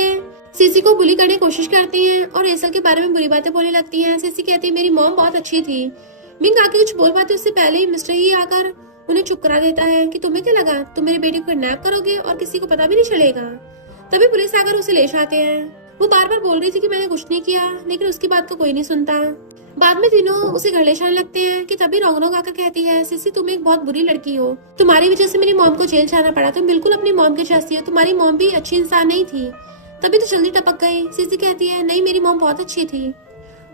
सिसी को बुली करने की कोशिश करती हैं और रेजल के बारे में बुरी बातें बोलने लगती हैं। सिसी कहती है मेरी मॉम बहुत अच्छी थी। मिंग आके कुछ बोल पाती उससे पहले ही मिस्टर ही आकर उन्हें चुप करा देता है कि तुम्हें क्या लगा तुम मेरी बेटी को किडनैप करोगे और किसी को पता भी नहीं चलेगा। तभी पुलिस आकर उसे ले जाते हैं। वो बार बार बोल रही थी कि मैंने कुछ नहीं किया, लेकिन उसकी बात को कोई नहीं सुनता। बाद में तीनों उसे घर ले जाने लगते हैं कि तभी रोंगरोंग आकर कहती है, सिसी तुम एक बहुत बुरी लड़की हो, तुम्हारी वजह से मेरी मॉम को जेल जाना पड़ा, तुम बिल्कुल अपनी मॉम के जैसी हो, तुम्हारी मॉम भी अच्छी इंसान नहीं थी, तभी तो जल्दी टपक गई। सिसी कहती है नहीं मेरी मॉम बहुत अच्छी थी।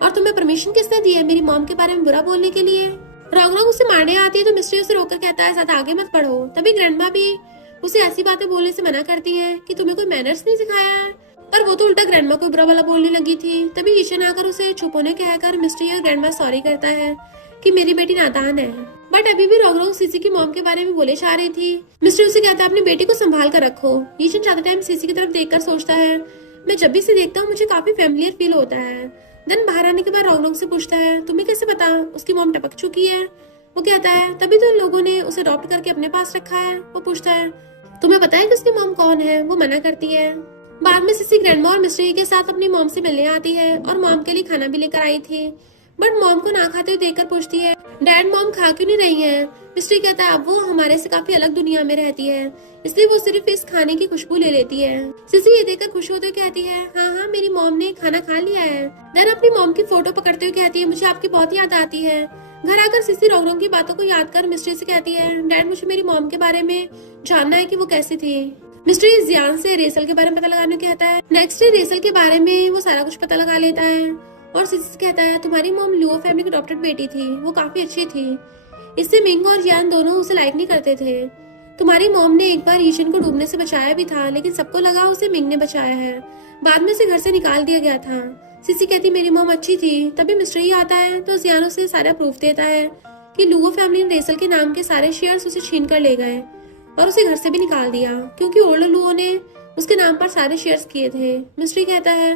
और तुम्हें परमिशन किसने दी है मेरी मॉम के बारे में बुरा बोलने के लिए? रोंगरोंग उसे मारने आती है तो मिस्ट्री उसे रोककर कहता है ज्यादा आगे मत बढ़ो। तभी ग्रैंडमा भी उसे ऐसी बातें बोलने से मना करती है कि तुम्हें कोई मैनर्स नहीं सिखाया है, पर वो तो उल्टा ग्रैंडमा को बुरा वाला बोलने लगी थी। तभी ईशन आकर उसे चुप होने कहकर मिस्ट्री और ग्रैंडमा सॉरी करता है कि मेरी बेटी नादान है। बट अभी भी रोंगरोंग सिसी की मॉम के बारे में बोले जा रही थी। मिस्ट्री उसे कहता है अपनी बेटी को संभाल कर रखो। ईशन ज्यादा टाइम सिसी की तरफ देखकर सोचता है, मैं जब भी इसे देखता हूँ मुझे काफी फेमिलियर फील होता है। देन बाहर आने के बाद रोंगरोंग से पूछता है तुम्हें कैसे पता उसकी मॉम टपक चुकी है? वो कहता है तभी तो इन लोगों ने उसे अडॉप्ट करके अपने पास रखा है। वो पूछता है तुम्हें पता है कि उसकी मॉम कौन है? वो मना करती है। बाद में सिसी ग्रैंडमा और मिस्ट्री के साथ अपनी मॉम से मिलने आती है और मॉम के लिए खाना भी लेकर आई थी। बट मॉम को ना खाते हुए देखकर पूछती है डैड मॉम खा क्यों नहीं रही है? मिस्ट्री कहता है अब वो हमारे से काफी अलग दुनिया में रहती है, इसलिए वो सिर्फ इस खाने की खुशबू ले लेती है। सिसी ये देखकर खुश होते हुए कहती है हाँ मेरी मॉम ने खाना खा लिया है। देन अपनी मॉम की फोटो पकड़ते हुए कहती है मुझे आपकी बहुत याद आती है। घर आकर सिसी रोंगरोंग की बातों को याद कर मिस्ट्री से कहती है डैड मुझे मेरी मॉम के बारे में जानना है कि वो कैसी थी। मिस्ट्री जियान से रेसल के बारे में पता लगाने को कहता है। नेक्स्ट डे रेसल के बारे में वो सारा कुछ पता लगा लेता है और सिसी कहता है तुम्हारी मॉम लुओ फैमिली की अडॉप्टेड बेटी थी, वो काफी अच्छी थी, इससे मिंग और जियान दोनों उसे लाइक नहीं करते थे। तुम्हारी मॉम ने एक बार ईशन को डूबने से बचाया भी था, लेकिन सबको लगा उसे मिंग ने बचाया है, बाद में उसे घर से निकाल दिया गया था। सिसी कहती मेरी मॉम अच्छी थी। तभी मिस्टर ही आता है तो जियान उसे सारा प्रूफ देता है कि लुओ फैमिली ने रेसल के नाम के सारे शेयर्स उसे छीन कर ले गए और उसे घर से भी निकाल दिया, क्योंकि ओल्डर लुओ ने उसके नाम पर सारे शेयर्स किए थे। मिस्ट्री कहता है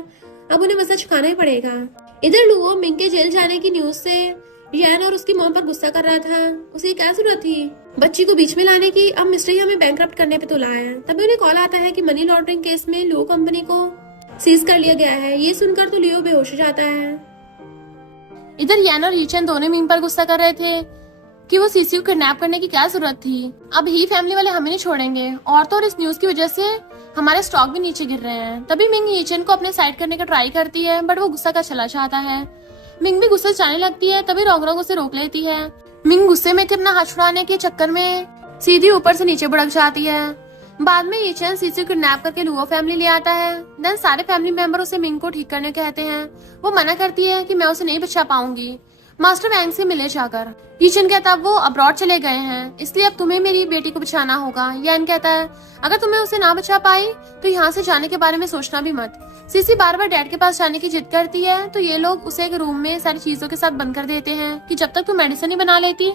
अब उन्हें मजा चुकाना ही पड़ेगा। इधर लुओ मिंग के जेल जाने की न्यूज से यान और उसकी मॉम पर गुस्सा कर रहा था। उसे क्या जरूरत थी बच्ची को बीच में लाने की? अब मिस्ट्री हमें बैंकरप्ट करने पे तुला है। तभी उन्हें कॉल आता है कि मनी लॉन्ड्रिंग केस में लुओ कंपनी को सीज कर लिया गया है। ये सुनकर तो लियो बेहोश हो जाता है। इधर यान और ईचन दोनों मिंग पर गुस्सा कर रहे थे कि वो सीसी को किडनैप करने की क्या जरूरत थी। अब ही फैमिली वाले हमें नहीं छोड़ेंगे, और तो और इस न्यूज की वजह से हमारे स्टॉक भी नीचे गिर रहे हैं। तभी मिंग ईचन को अपने साइड करने का ट्राई करती है, बट वो गुस्सा का चला जाता है। मिंग भी गुस्से जाने लगती है, तभी रोंगरोंग उसे रोक लेती है। मिंग गुस्से में अपना हाथ छुड़ाने के चक्कर में सीधी ऊपर से नीचे बुड़क जाती है। बाद में ईचन सीसी को किडनैप करके लुओ फैमिली ले आता है। देन सारे फैमिली मेंबर उसे मिंग को ठीक करने कहते हैं। वो मना करती है कि मैं उसे नहीं बचा पाऊंगी मास्टर वैंग से मिले जाकर। ईचन कहता है वो अब्रॉड चले गए हैं, इसलिए अब तुम्हें मेरी बेटी को बचाना होगा। यान कहता है अगर तुम्हें उसे ना बचा पाई तो यहाँ से जाने के बारे में सोचना भी मत। सीसी बार बार डैड के पास जाने की जिद करती है, तो ये लोग उसे एक रूम में सारी चीजों के साथ बंद कर देते हैं कि जब तक तू मेडिसिन नहीं बना लेती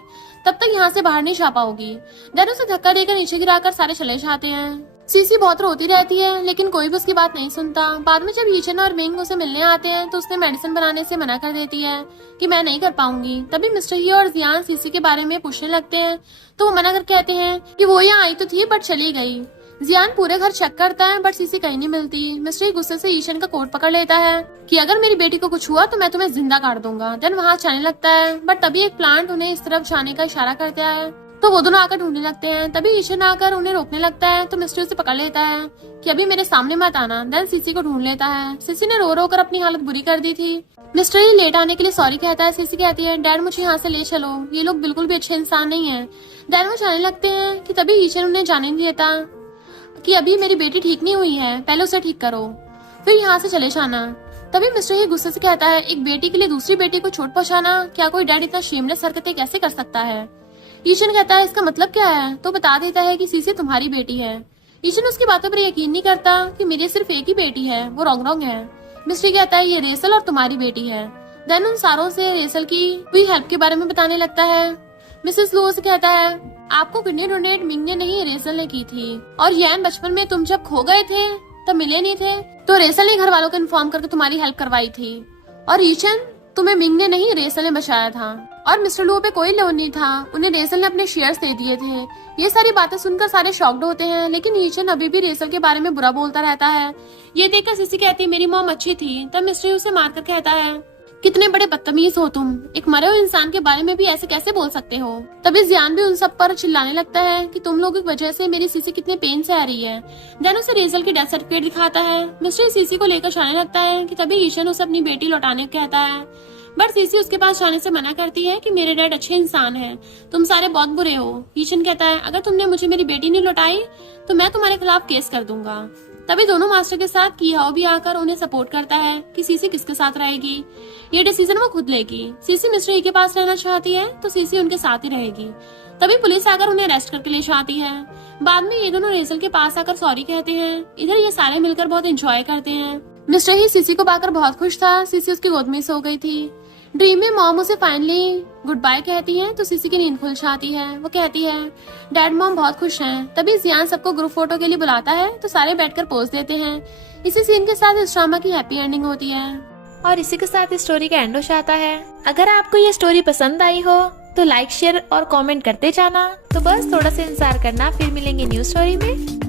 तब तक यहाँ से बाहर नहीं जा पाओगी। देन उसे धक्का देकर नीचे गिराकर सारे चले जाते हैं। सीसी बहुत रोती रहती है, लेकिन कोई भी उसकी बात नहीं सुनता। बाद में जब ईचन और मिंग उसे मिलने आते हैं तो उसने मेडिसिन बनाने से मना कर देती है कि मैं नहीं कर पाऊंगी। तभी मिस्टर ही और जियान सीसी के बारे में पूछने लगते हैं, तो वो मना कर कहते हैं कि वो यहाँ आई तो थी बट चली गई। जियान पूरे घर चेक करता है बट सीसी कहीं नहीं मिलती। मिस्टर गुस्से से ईशन का कोट पकड़ लेता है कि अगर मेरी बेटी को कुछ हुआ तो मैं तुम्हें जिंदा काट दूंगा। देन वहाँ जाने लगता है, बट तभी एक प्लांट उन्हें इस तरफ जाने का इशारा करता है, तो वो दोनों आकर ढूंढने लगते हैं। तभी ईशन आकर उन्हें रोकने लगता है, तो मिस्टर उसे पकड़ लेता है कि अभी मेरे सामने मत आना। देन सीसी को ढूंढ लेता है। सीसी ने रो रो कर अपनी हालत बुरी कर दी थी। मिस्टर ही लेट आने के लिए सॉरी कहता है। सीसी कहती है डैड मुझे यहाँ से ले चलो, ये लोग बिल्कुल भी अच्छे इंसान नहीं है। देन वो जाने लगते हैं कि तभी ईशन उन्हें जाने नहीं देता कि अभी मेरी बेटी ठीक नहीं हुई है, पहले उसे ठीक करो फिर यहाँ से चले जाना। तभी मिस्टर ही गुस्से से कहता है एक बेटी के लिए दूसरी बेटी को चोट पहुंचाना, क्या कोई डैड इतना शेमलेस हरकतें कैसे कर सकता है? ईशन कहता है इसका मतलब क्या है, तो बता देता है कि सीसी तुम्हारी बेटी है। ईशन उसकी बातों पर यकीन नहीं करता कि मेरी सिर्फ एक ही बेटी है, वो रोंगरोंग है। मिस्ट्री कहता है ये रेसल और तुम्हारी बेटी है। देन उन सारों से रेसल की हुई हेल्प के बारे में बताने लगता है। मिसेस लुओ से कहता है आपको किडनी डोनेट मिंग ने नहीं रेसल ने की थी, और यैन बचपन में तुम जब खो गए थे तब मिले नहीं थे तो रेसल ने घर वालों को इन्फॉर्म करके तुम्हारी हेल्प करवाई थी, और ईशन तुम्हें मिंग ने नहीं रेसल ने बचाया था, और मिस्टर लुओ पे कोई लोन नहीं था, उन्हें रेसल ने अपने शेयर्स दे दिए थे। ये सारी बातें सुनकर सारे शॉक्ड होते हैं, लेकिन ईशन अभी भी रेसल के बारे में बुरा बोलता रहता है। ये देखकर सिसी कहती है मेरी मॉम अच्छी थी। तब मिस्ट्री उसे मारकर कहता है कितने बड़े बदतमीज हो तुम, एक मरे हुए इंसान के बारे में भी ऐसे कैसे बोल सकते हो। तभी जियान भी उन सब पर चिल्लाने लगता है कि तुम लोगों की वजह से मेरी सीसी कितने पेन से आ रही है। देन उसे रेजल की डेथ सर्टिफिकेट दिखाता है। मिस्ट्री सीसी को लेकर जाने लगता है कि तभी ईशन उसे अपनी बेटी लौटाने को कहता है, बट सीसी उसके पास जाने से मना करती है कि मेरे डैड अच्छे इंसान हैं, तुम सारे बहुत बुरे हो। ईशन कहता है अगर तुमने मुझे मेरी बेटी नहीं लौटाई तो मैं तुम्हारे खिलाफ केस कर दूंगा। तभी दोनों मास्टर के साथ किहाओ भी आकर उन्हें सपोर्ट करता है कि सीसी किसके साथ रहेगी। ये डिसीजन वो खुद लेगी। सीसी मिस्टर ई के पास रहना चाहती है तो सीसी उनके साथ ही रहेगी। तभी पुलिस आकर उन्हें अरेस्ट करके ले जाती है। बाद में ये दोनों रेसल के पास आकर सॉरी कहते हैं। इधर ये सारे मिलकर बहुत एंजॉय करते हैं। मिस्टर ही सीसी को पाकर बहुत खुश था। सीसी उसकी गोद में सो गई थी। ड्रीम में मॉम उसे फाइनली गुड बाय कहती है तो सीसी की नींद खुल जाती है। वो कहती है डैड मॉम बहुत खुश हैं। तभी जियान सबको ग्रुप फोटो के लिए बुलाता है तो सारे बैठकर पोज देते हैं। इसी सीन के साथ इस ड्रामा की हैप्पी एंडिंग होती है और इसी के साथ इस स्टोरी का एंड हो जाता है। अगर आपको ये स्टोरी पसंद आई हो तो लाइक शेयर और कमेंट करते जाना। तो बस थोड़ा सा इंतजार करना, फिर मिलेंगे न्यू स्टोरी में।